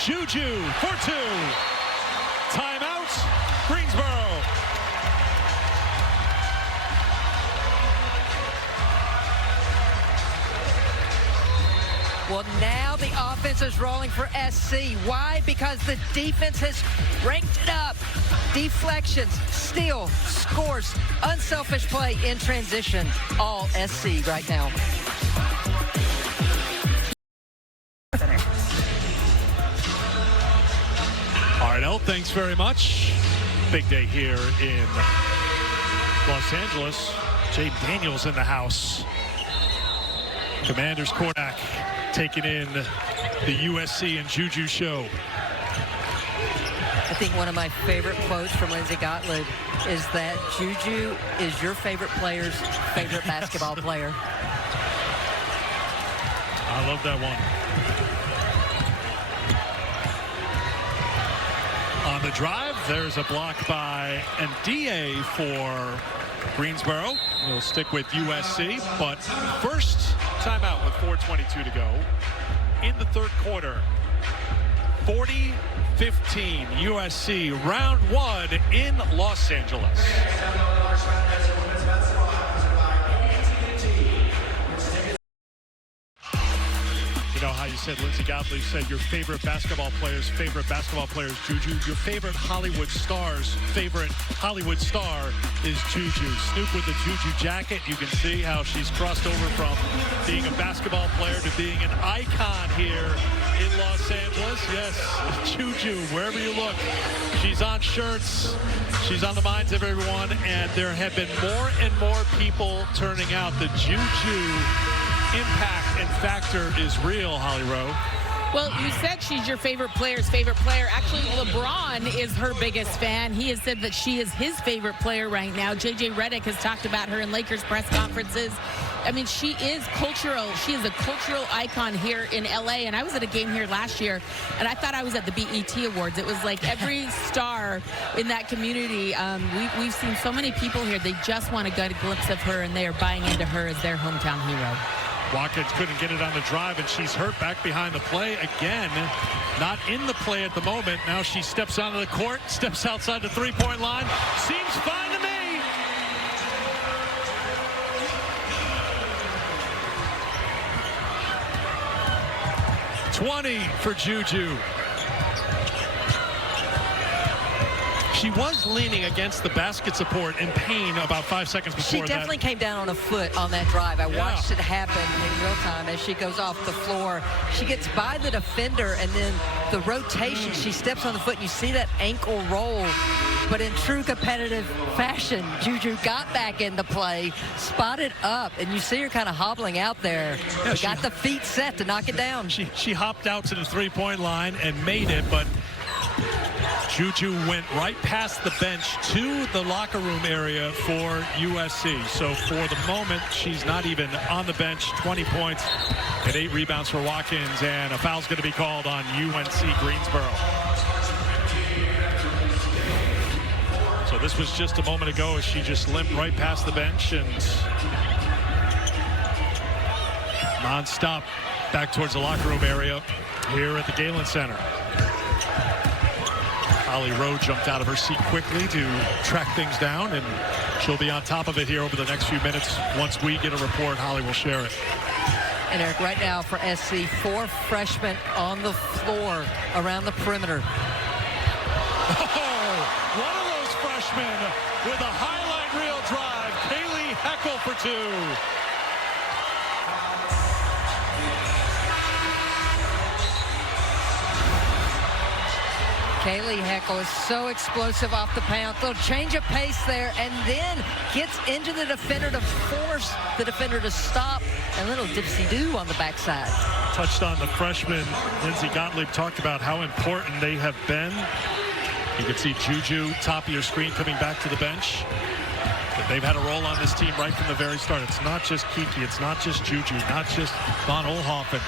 Juju for 2. Timeout, Greensboro. Well, now the offense is rolling for SC. Why? Because the defense has ranked it up. Deflections, steal, scores, unselfish play in transition. All SC right now. All right, El, thanks very much. Big day here in Los Angeles. Jay Daniels in the house. Commanders quarterback taking in the USC and Juju show. I think one of my favorite quotes from Lindsey Gottlieb is that Juju is your favorite player's favorite basketball player. I love that one. On the drive, there's a block by NDA for Greensboro. We'll stick with USC, but first timeout with 4:22 to go in the third quarter. 40-15 USC, round 1 in Los Angeles. You know how you said, Lindsey Gottlieb said your favorite basketball players' Juju. Your favorite Hollywood star's favorite Hollywood star is Juju. Snoop with the Juju jacket. You can see how she's crossed over from being a basketball player to being an icon here in Los Angeles. Yes, Juju, wherever you look, she's on shirts. She's on the minds of everyone, and there have been more and more people turning out. The Juju impact and factor is real, Holly Rowe. Well, you said she's your favorite player's favorite player. Actually, LeBron is her biggest fan. He has said that she is his favorite player right now. JJ Redick has talked about her in Lakers press conferences. I mean, she is cultural. She is a cultural icon here in LA. And I was at a game here last year, and I thought I was at the BET Awards. It was like every star in that community. We've seen so many people here. They just want to get a glimpse of her, and they are buying into her as their hometown hero. Watkins couldn't get it on the drive, and she's hurt back behind the play again. Not in the play at the moment. Now she steps onto the court, steps outside the three-point line. Seems fine to me. $20 for Juju. She was leaning against the basket support in pain about 5 seconds before that. She definitely came down on a foot on that drive. I watched it happen in real time as she goes off the floor. She gets by the defender, and then the rotation, she steps on the foot, and you see that ankle roll. But in true competitive fashion, Juju got back into play, spotted up, and you see her kind of hobbling out there. Yeah, she got the feet set to knock it down. She hopped out to the three-point line and made it, but Juju went right past the bench to the locker room area for USC. So for the moment, she's not even on the bench. 20 points and 8 rebounds for Watkins, and a foul's going to be called on UNC Greensboro. So this was just a moment ago as she just limped right past the bench and non-stop back towards the locker room area here at the Galen Center. Holly Rowe jumped out of her seat quickly to track things down, and she'll be on top of it here over the next few minutes. Once we get a report, Holly will share it. And Eric, right now for SC, 4 freshmen on the floor around the perimeter. Oh, one of those freshmen with a highlight reel drive. Kaylee Heckel for 2. Kaylee Heckel is so explosive off the pound. Little change of pace there, and then gets into the defender to force the defender to stop. And little dipsy-do on the backside. Touched on the freshman. Lindsey Gottlieb talked about how important they have been. You can see Juju, top of your screen, coming back to the bench. But they've had a role on this team right from the very start. It's not just Kiki. It's not just Juju. Not just Von Oelhoffen.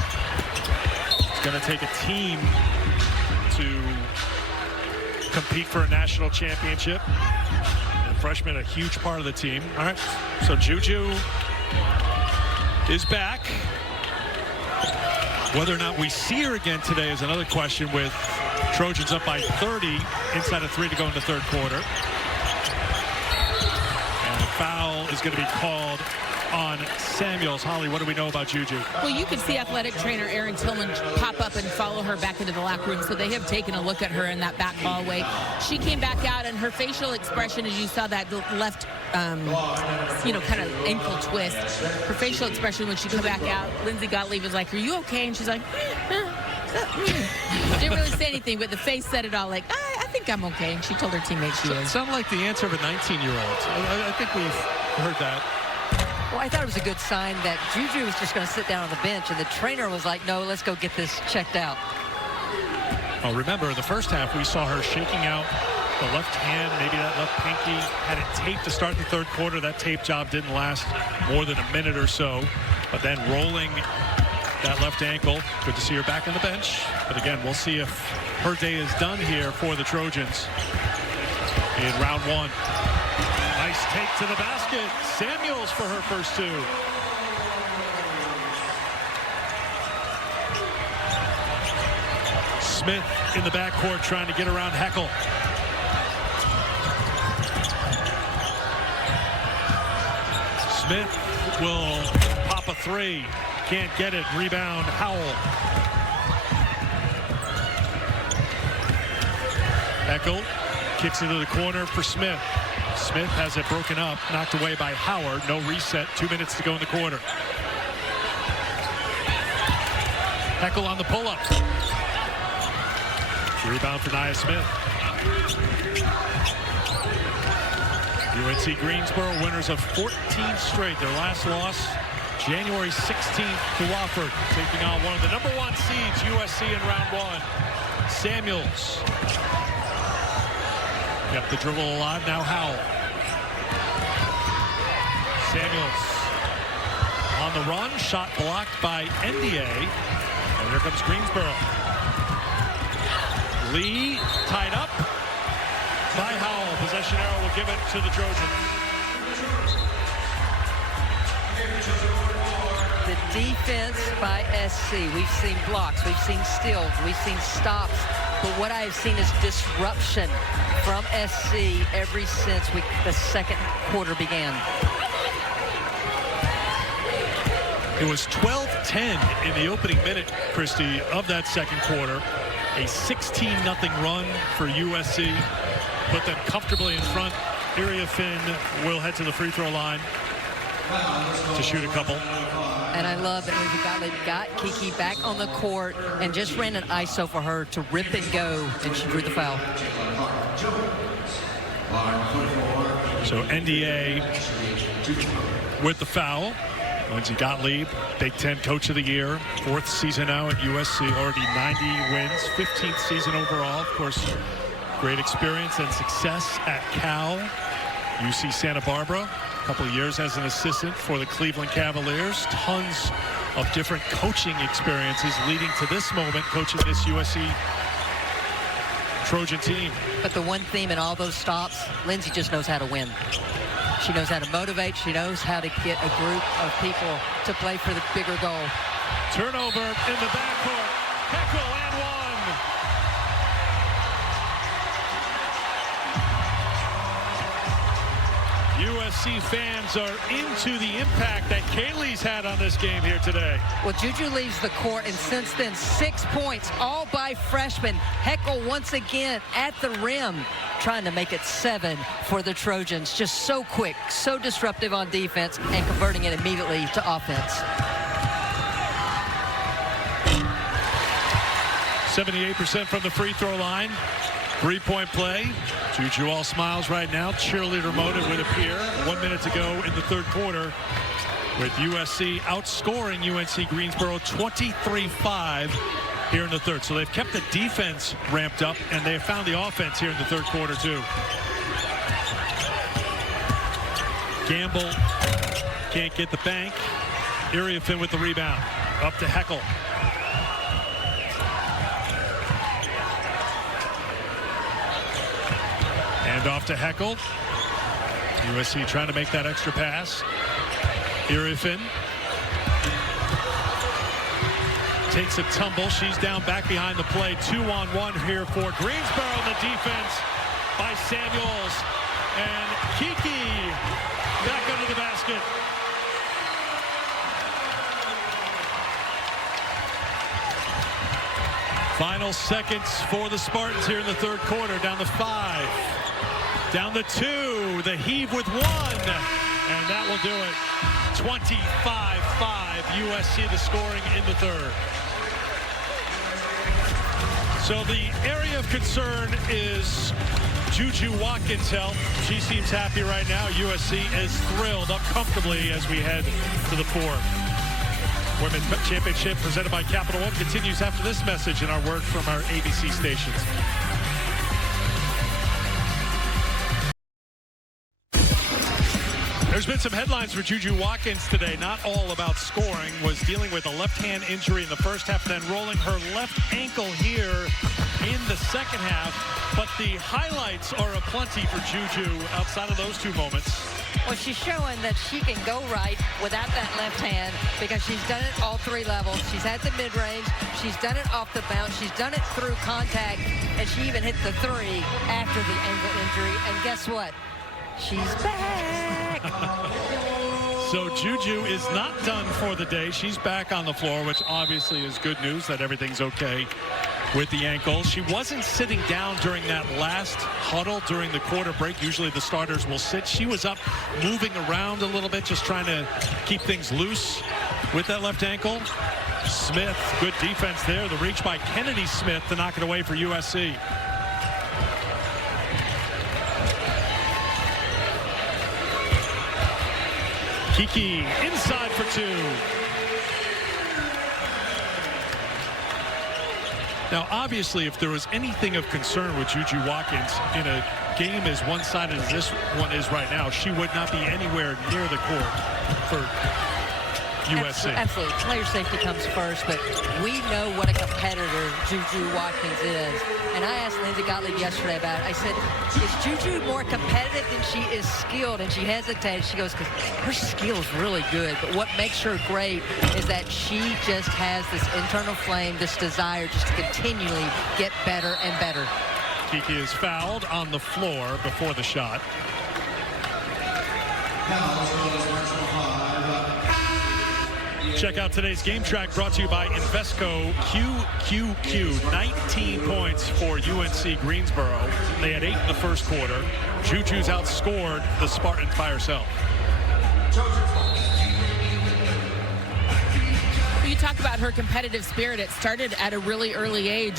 It's going to take a team to compete for a national championship. And freshmen, a huge part of the team. All right, so Juju is back. Whether or not we see her again today is another question, with Trojans up by 30, inside of 3 to go in the third quarter. And a foul is going to be called on Samuels. Holly, what do we know about Juju? Well, you could see athletic trainer Aaron Tillman pop up and follow her back into the locker room, so they have taken a look at her in that back hallway. She came back out, and her facial expression, as you saw that left, kind of ankle twist, her facial expression when she came back out, Lindsay Gottlieb was like, "Are you okay?" And she's like, didn't really say anything, but the face said it all, like, I think I'm okay. And she told her teammates she is. It sounded like the answer of a 19-year-old. I think we've heard that. Well, I thought it was a good sign that Juju was just going to sit down on the bench, and the trainer was like, no, let's go get this checked out. Well, remember, in the first half, we saw her shaking out the left hand, maybe that left pinky, had it taped to start the third quarter. That tape job didn't last more than a minute or so, but then rolling that left ankle. Good to see her back on the bench. But again, we'll see if her day is done here for the Trojans in round one. Nice take to the basket. Samuels for her first 2. Smith in the backcourt trying to get around Heckel. Smith will pop a 3. Can't get it. Rebound, Howell. Heckel kicks into the corner for Smith. Smith has it broken up, knocked away by Howard. No reset. 2 minutes to go in the quarter. Heckel on the pull-up. Rebound for Nia Smith. UNC Greensboro, winners of 14 straight. Their last loss, January 16th to Wofford, taking on one of the #1 seeds, USC, in round 1. Samuels kept the dribble alive. Now Howell. Samuels on the run. Shot blocked by NDA. And here comes Greensboro. Lee tied up by Howell. Possession arrow will give it to the Trojans. The defense by SC. We've seen blocks, we've seen steals, we've seen stops. But what I have seen is disruption from SC ever since the second quarter began. It was 12-10 in the opening minute, Christy, of that second quarter. A 16-0 run for USC. Put them comfortably in front. Iria Finn will head to the free throw line to shoot a couple. And I love that Lindsay Gottlieb got Kiki back on the court and just ran an ISO for her to rip and go, and she drew the foul. So NDA with the foul. Lindsay Gottlieb, Big Ten Coach of the Year, 4th season now at USC, already 90 wins, 15th season overall. Of course, great experience and success at Cal, UC Santa Barbara, a couple of years as an assistant for the Cleveland Cavaliers. Tons of different coaching experiences leading to this moment, coaching this USC Trojan team. But the one theme in all those stops, Lindsay just knows how to win. She knows how to motivate. She knows how to get a group of people to play for the bigger goal. Turnover in the backcourt. Heckel and one. USC fans are into the impact that Kaylee's had on this game here today. Well, Juju leaves the court, and since then, 6 points, all by freshman. Heckel once again at the rim, trying to make it 7 for the Trojans. Just so quick, so disruptive on defense, and converting it immediately to offense. 78% from the free throw line. 3-point play. Juju all smiles right now. Cheerleader mode, it would appear. 1 minute to go in the third quarter, with USC outscoring UNC Greensboro 23-5 here in the third. So they've kept the defense ramped up, and they have found the offense here in the third quarter too. Gamble can't get the bank. Iria Finn with the rebound. Up to Heckel. And off to Heckel. USC trying to make that extra pass. Iria Finn takes a tumble. She's down back behind the play. 2-on-1 here for Greensboro. The defense by Samuels. And Kiki back under the basket. Final seconds for the Spartans here in the third quarter. Down to 5. Down to 2. The heave with 1. And that will do it. 25-5. USC the scoring in the third. So the area of concern is Juju Watkins' health. She seems happy right now. USC is thrilled up comfortably as we head to the fourth. Women's Championship presented by Capital One continues after this message and our word from our ABC stations. There's been some headlines for Juju Watkins today. Not all about scoring. Was dealing with a left hand injury in the first half, then rolling her left ankle here in the second half. But the highlights are aplenty for Juju outside of those two moments. Well, she's showing that she can go right without that left hand because she's done it all 3 levels. She's had the mid-range. She's done it off the bounce. She's done it through contact. And she even hit the 3 after the ankle injury. And guess what? She's back. So Juju is not done for the day. She's back on the floor, which obviously is good news that everything's okay with the ankle. She wasn't sitting down during that last huddle during the quarter break. Usually the starters will sit. She was up moving around a little bit, just trying to keep things loose with that left ankle. Smith, good defense there. The reach by Kennedy Smith to knock it away for USC. Kiki inside for 2. Now, obviously, if there was anything of concern with Juju Watkins in a game as one-sided as this one is right now, she would not be anywhere near the court for USC. Absolutely. Player safety comes first, but we know what a competitor Juju Watkins is. And I asked Lindsay Gottlieb yesterday about it. I said, is Juju more competitive than she is skilled? And she hesitated. She goes, because her skill is really good. But what makes her great is that she just has this internal flame, this desire just to continually get better and better. Kiki is fouled on the floor before the shot. Check out today's game track brought to you by Invesco QQQ. 19 points for UNC Greensboro. They had 8 in the first quarter. Juju's outscored the Spartans by herself. You talk about her competitive spirit. It started at a really early age.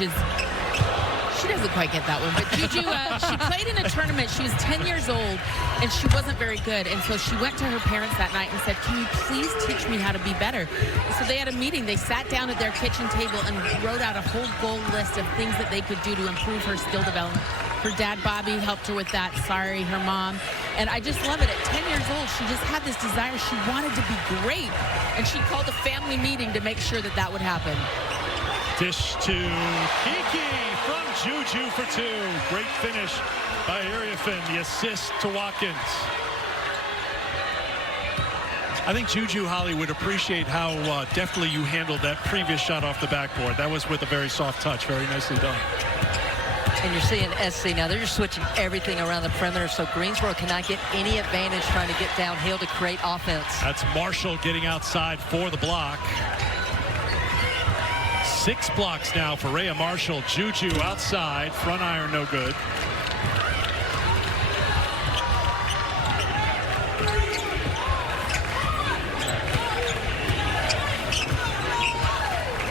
She doesn't quite get that one, but Juju, she played in a tournament. She was 10 years old, and she wasn't very good. And so she went to her parents that night and said, can you please teach me how to be better? And so they had a meeting. They sat down at their kitchen table and wrote out a whole goal list of things that they could do to improve her skill development. Her dad, Bobby, helped her with that. Sorry, her mom. And I just love it. At 10 years old, she just had this desire. She wanted to be great. And she called a family meeting to make sure that that would happen. Dish to Kiki from Juju for 2. Great finish by Ariafin. The assist to Watkins. I think Juju, Holly, would appreciate how deftly you handled that previous shot off the backboard. That was with a very soft touch. Very nicely done. And you're seeing SC now. They're just switching everything around the perimeter, so Greensboro cannot get any advantage trying to get downhill to create offense. That's Marshall getting outside for the block. 6 blocks now for Rhea Marshall. Juju outside. Front iron no good.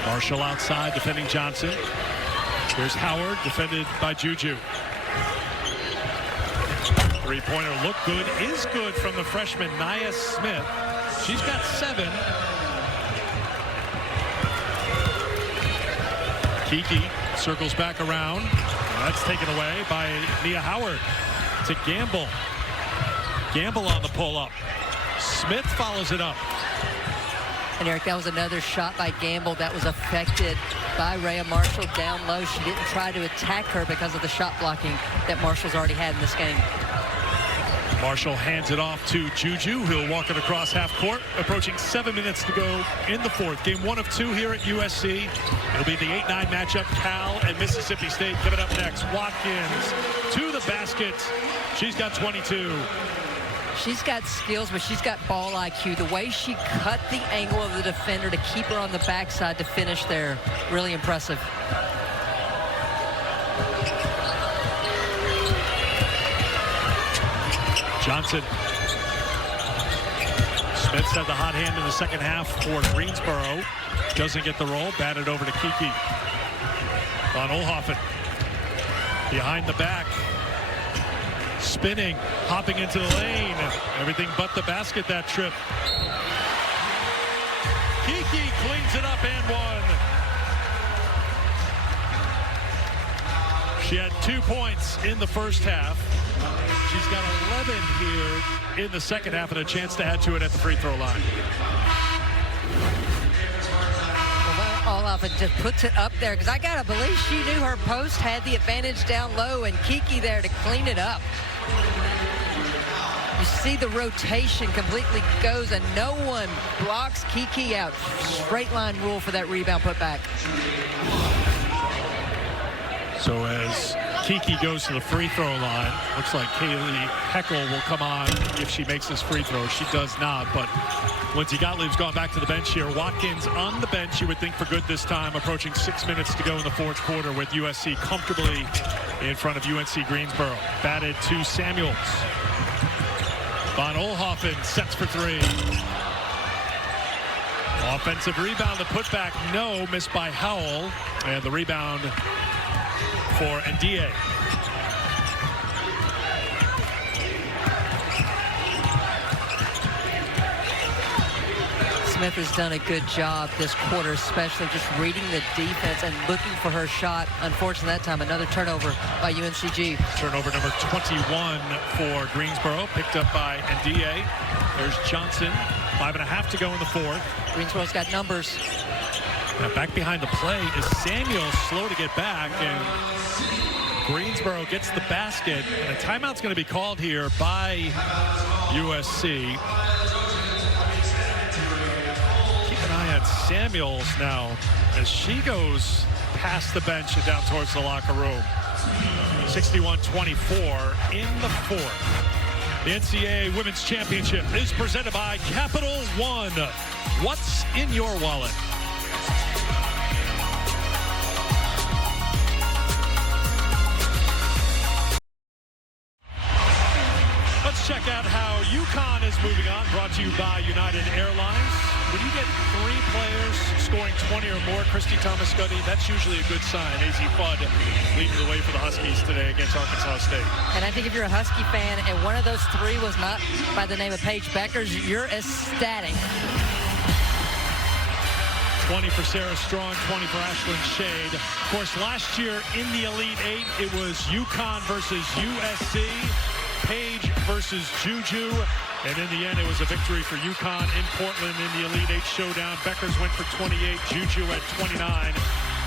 Marshall outside defending Johnson. Here's Howard defended by Juju. Three-pointer look good, is good from the freshman Nia Smith. She's got 7. Kiki circles back around. That's taken away by Mia Howard to Gamble. Gamble on the pull-up. Smith follows it up. And Eric, that was another shot by Gamble that was affected by Rhea Marshall down low. She didn't try to attack her because of the shot blocking that Marshall's already had in this game. Marshall hands it off to Juju. He'll walk it across half court. Approaching 7 minutes to go in the fourth. Game 1 of 2 here at USC. It'll be the 8-9 matchup. Cal and Mississippi State coming up next. Watkins to the basket. She's got 22. She's got skills, but she's got ball IQ. The way she cut the angle of the defender to keep her on the backside to finish there, really impressive. Johnson. Smith's had the hot hand in the second half for Greensboro. Doesn't get the roll. Batted over to Kiki. Von Oelhoffen behind the back. Spinning, hopping into the lane. Everything but the basket that trip. Kiki cleans it up and one. She had 2 points in the first half. She's got 11 here in the second half and a chance to add to it at the free throw line. Oelhoffen just puts it up there because I gotta believe she knew her post had the advantage down low, and Kiki there to clean it up. You see the rotation completely goes and no one blocks Kiki out. Straight line rule for that rebound put back. So as Kiki goes to the free throw line, looks like Kaylee Heckel will come on if she makes this free throw. She does not, but Lindsey Gottlieb's gone back to the bench here. Watkins on the bench, you would think, for good this time. Approaching 6 minutes to go in the fourth quarter with USC comfortably in front of UNC Greensboro. Batted to Samuels. Von Oelhoffen sets for three. Offensive rebound, the putback, no, missed by Howell. And the rebound for Ndiaye. Smith has done a good job this quarter, especially just reading the defense and looking for her shot. Unfortunately, that time, another turnover by UNCG. Turnover number 21 for Greensboro, picked up by Ndiaye. There's Johnson, 5.5 to go in the fourth. Greensboro's got numbers. Now back behind the play is Samuel, slow to get back, and Greensboro gets the basket. And a timeout's going to be called here by USC. Samuels now as she goes past the bench and down towards the locker room. 61-24 in the fourth. The NCAA Women's Championship is presented by Capital One. What's in your wallet? Let's check out how UConn is moving on. Brought to you by United Airlines. When you get 3 players scoring 20 or more, Christy Thomas-Scuddy, that's usually a good sign. AZ Fudd leading the way for the Huskies today against Arkansas State. And I think if you're a Husky fan and one of those 3 was not by the name of Paige Beckers, you're ecstatic. 20 for Sarah Strong, 20 for Ashlyn Shade. Of course, last year in the Elite Eight, it was UConn versus USC, Paige versus Juju. And in the end, it was a victory for UConn in Portland in the Elite Eight showdown. Beckers went for 28, Juju at 29.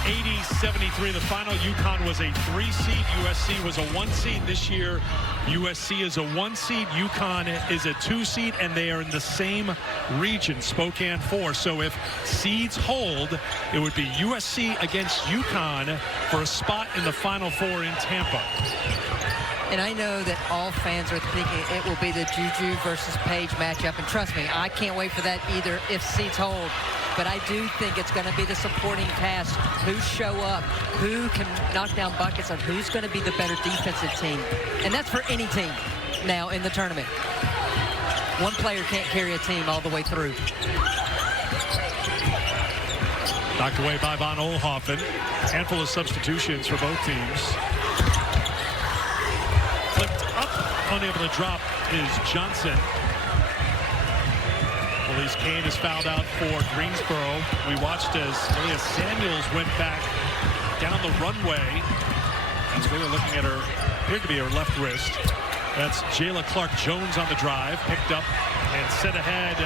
80-73 the final. UConn was a 3 seed. USC was a 1 seed this year. USC is a 1 seed. UConn is a 2 seed, and they are in the same region, Spokane 4. So if seeds hold, it would be USC against UConn for a spot in the Final Four in Tampa. And I know that all fans are thinking it will be the Juju versus Paige matchup. And trust me, I can't wait for that either if seats hold. But I do think it's going to be the supporting cast. Who show up, who can knock down buckets, and who's going to be the better defensive team. And that's for any team now in the tournament. One player can't carry a team all the way through. Knocked away by Von Oelhoffen. Handful of substitutions for both teams. Flipped up, unable to drop is Johnson. Elise Kane is fouled out for Greensboro. We watched as Malia Samuels went back down the runway. As we were looking at her, appeared to be her left wrist. That's Jayla Clark-Jones on the drive, picked up and set ahead.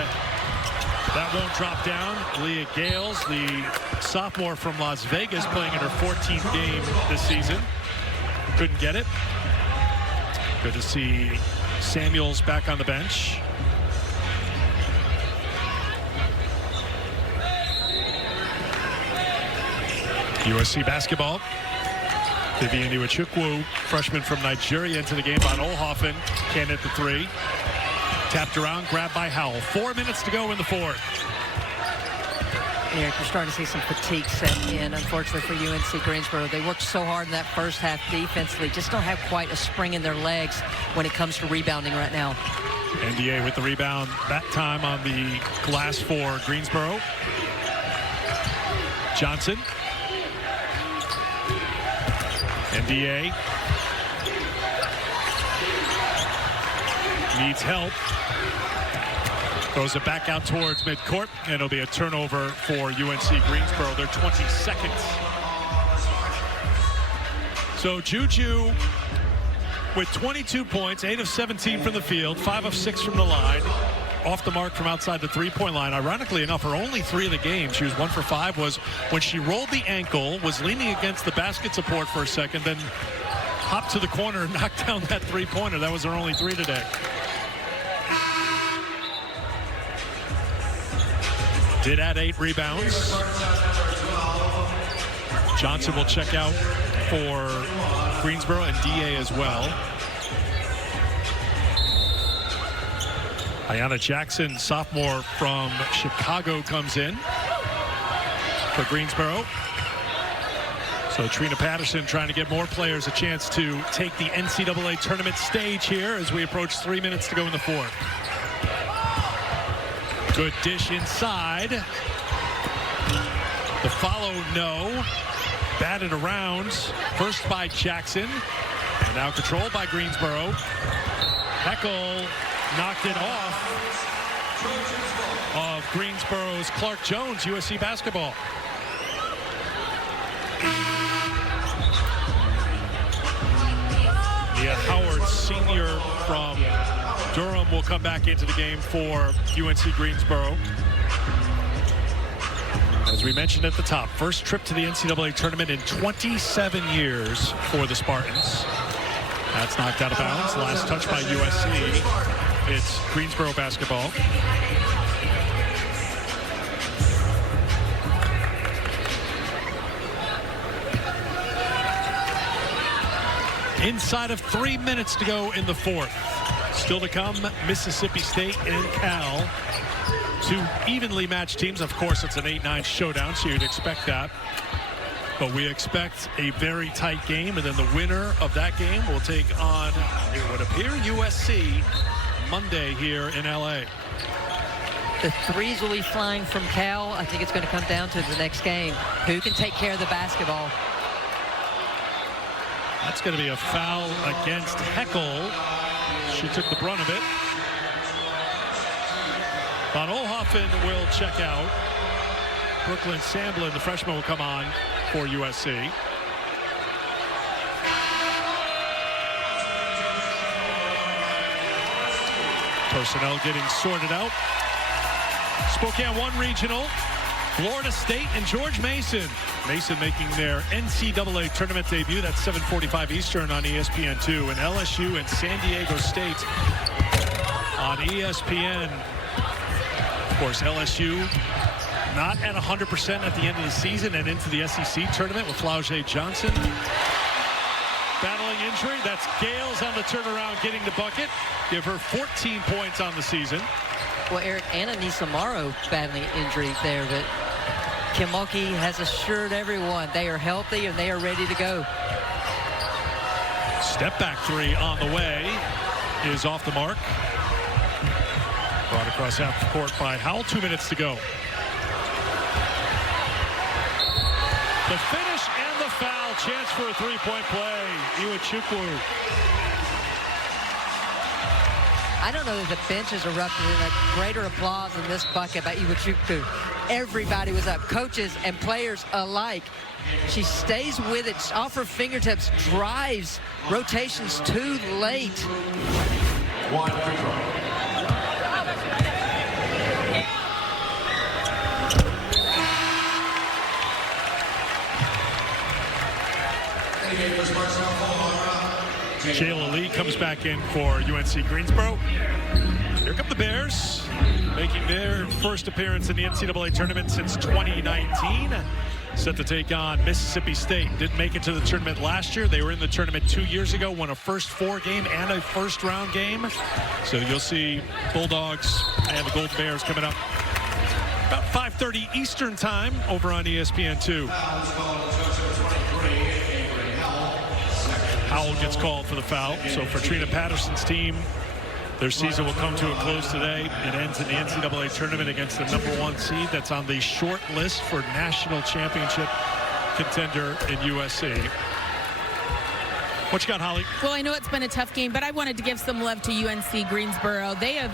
That won't drop down. Leah Gales, the sophomore from Las Vegas, playing in her 14th game this season. Couldn't get it. Good to see Samuels back on the bench. USC basketball. Vivian Iwechukwu, freshman from Nigeria, into the game. Von Oelhoffen can't hit the three. Tapped around, grabbed by Howell. 4 minutes to go in the fourth. Eric, you're starting to see some fatigue set in, unfortunately, for UNC Greensboro. They worked so hard in that first half defensively, just don't have quite a spring in their legs when it comes to rebounding right now. NDA with the rebound, that time on the glass for Greensboro. Johnson. NDA needs help. Throws it back out towards midcourt, and it'll be a turnover for UNC Greensboro, their 22nd. So Juju with 22 points, 8 of 17 from the field, 5 of 6 from the line. Off the mark from outside the three-point line. Ironically enough, her only 3 of the game, she was 1 for 5, was when she rolled the ankle, was leaning against the basket support for a second, then hopped to the corner and knocked down that three-pointer. That was her only 3 today. Did add 8 rebounds. Johnson will check out for Greensboro, and DA as well. Ayanna Jackson, sophomore from Chicago, comes in for Greensboro. So Trina Patterson trying to get more players a chance to take the NCAA tournament stage here as we approach 3 minutes to go in the fourth. Good dish inside. The follow, no. Batted around. First by Jackson. And now controlled by Greensboro. Heckel knocked it off of Greensboro's Clark Jones, USC basketball. Mia Howard, senior from Durham, will come back into the game for UNC Greensboro. As we mentioned at the top, first trip to the NCAA tournament in 27 years for the Spartans. That's knocked out of bounds. Last touch by USC. It's Greensboro basketball. Inside of 3 minutes to go in the fourth. Still to come, Mississippi State and Cal. 2 evenly matched teams. Of course, it's an 8-9 showdown, so you'd expect that. But we expect a very tight game, and then the winner of that game will take on, it would appear, USC Monday here in LA. The threes will be flying from Cal. I think it's going to come down to the next game. Who can take care of the basketball? That's going to be a foul against Heckel. She took the brunt of it. Von Oelhoffen will check out. Brooklyn Samblin, the freshman, will come on for USC. Personnel getting sorted out. Spokane 1 regional. Florida State and George Mason. Mason making their NCAA tournament debut. That's 7:45 Eastern on ESPN2. And LSU and San Diego State on ESPN. Of course, LSU not at 100% at the end of the season and into the SEC tournament with Flau'jae Johnson battling injury. That's Gales on the turnaround getting the bucket. Give her 14 points on the season. Well, Eric, Anna Nisamaro battling injury there, but Kim Mulkey has assured everyone they are healthy and they are ready to go. Step back 3 on the way is off the mark. Brought across half the court by Howell. 2 minutes to go. The finish and the foul. Chance for a three-point play. Iwechukwu. I don't know that the benches erupted in a greater applause than this bucket by Iwechukwu. Everybody was up, coaches and players alike. She stays with it off her fingertips, drives, rotations too late. Jayla Lee comes back in for UNC Greensboro. Here come the Bears, making their first appearance in the NCAA tournament since 2019. Set to take on Mississippi State. Didn't make it to the tournament last year. They were in the tournament 2 years ago, won a first 4 game and a first round game. So you'll see Bulldogs and the Golden Bears coming up about 5:30 Eastern time over on ESPN2. Howell gets called for the foul. So for Trina Patterson's team, their season will come to a close today. It ends in the NCAA tournament against the #1 seed that's on the short list for national championship contender in USC. What you got, Holly? Well, I know it's been a tough game, but I wanted to give some love to UNC Greensboro. They have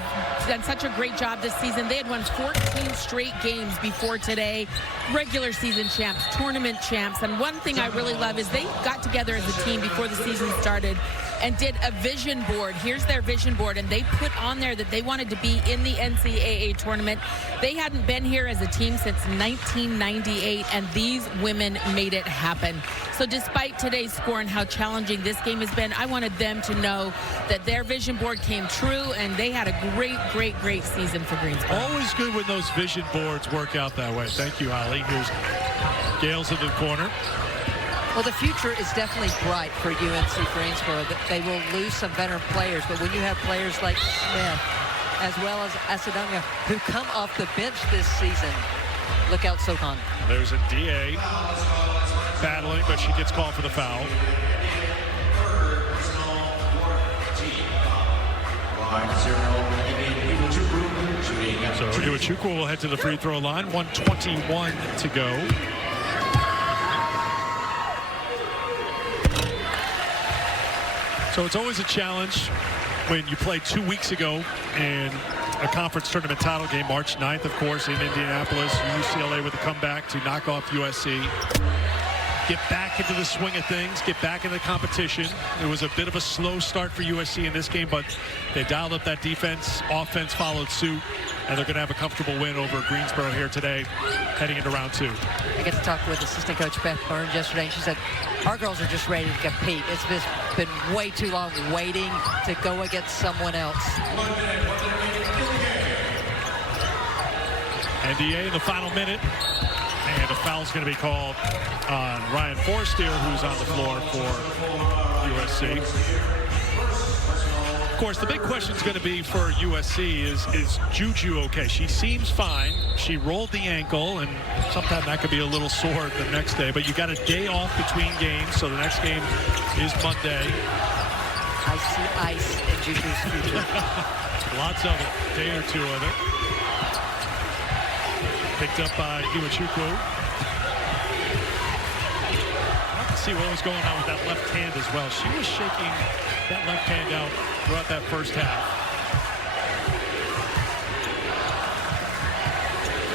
done such a great job this season. They had won 14 straight games before today. Regular season champs, tournament champs. And one thing I really love is they got together as a team before the season started and did a vision board. Here's their vision board, and they put on there that they wanted to be in the NCAA tournament. They hadn't been here as a team since 1998, and these women made it happen. So despite today's score and how challenging this game has been, I wanted them to know that their vision board came true, and they had a great season for Greensboro. Always good when those vision boards work out that way. Thank you, Holly. Here's Gales in the corner. Well, the future is definitely bright for UNC Greensboro. They will lose some veteran players, but when you have players like Smith, as well as Asadanga, who come off the bench this season, look out, SoCon. There's a DA battling, but she gets called for the foul. So Iwachukwu will head to the free throw line. 1:21 to go. So it's always a challenge when you played 2 weeks ago in a conference tournament title game, March 9th, of course, in Indianapolis. UCLA with a comeback to knock off USC. Get back into the swing of things, get back into the competition. It was a bit of a slow start for USC in this game, but they dialed up that defense. Offense followed suit, and they're going to have a comfortable win over Greensboro here today, heading into round 2. I get to talk with assistant coach Beth Burns yesterday, and she said, our girls are just ready to compete. It's just been way too long waiting to go against someone else. NDA in the final minute. And a foul's going to be called on Ryan Forstier, who's on the floor for USC. Of course, the big question is going to be for USC is Juju okay? She seems fine. She rolled the ankle, and sometimes that could be a little sore the next day. But you got a day off between games, so the next game is Monday. I see ice in Juju's future. Lots of it, day or two of it. Picked up by Iwachukwu. I'd like to see what was going on with that left hand as well. She was shaking that left hand out throughout that first half.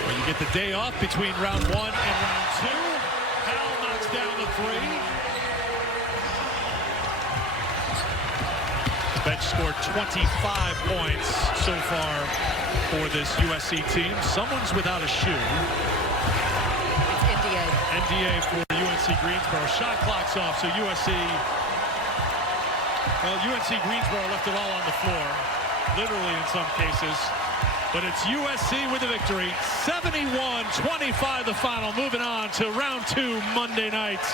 Well, you get the day off between round 1 and round 2. Hal knocks down the 3. The bench scored 25 points so far for this USC team. Someone's without a shoe. It's NDA. NDA for UNC Greensboro. Shot clock's off, so UNC Greensboro left it all on the floor, literally in some cases. But it's USC with the victory. 71-25 the final. Moving on to round 2 Monday night.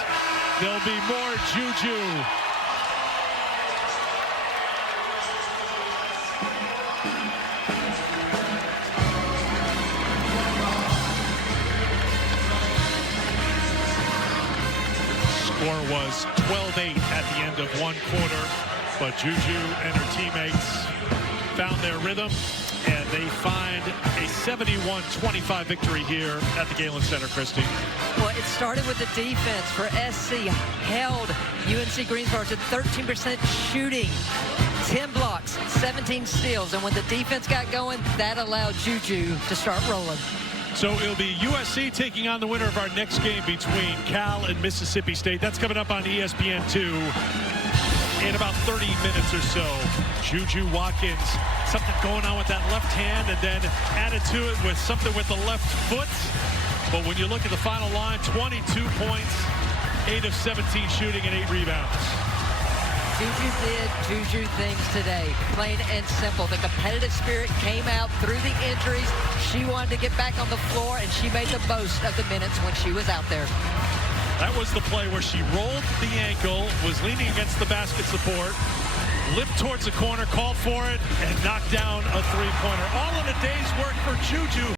There'll be more Juju. Score was 12-8 at the end of one quarter, but Juju and her teammates found their rhythm, and they find a 71-25 victory here at the Galen Center, Christy. Well, it started with the defense for SC, held UNC Greensboro to 13% shooting, 10 blocks, 17 steals, and when the defense got going, that allowed Juju to start rolling. So it'll be USC taking on the winner of our next game between Cal and Mississippi State. That's coming up on ESPN2 in about 30 minutes or so. Juju Watkins, something going on with that left hand, and then added to it with something with the left foot. But when you look at the final line, 22 points, 8 of 17 shooting, and 8 rebounds. Juju did Juju things today, plain and simple. The competitive spirit came out through the injuries. She wanted to get back on the floor, and she made the most of the minutes when she was out there. That was the play where she rolled the ankle, was leaning against the basket support, limped towards the corner, called for it, and knocked down a three-pointer. All in a day's work for Juju.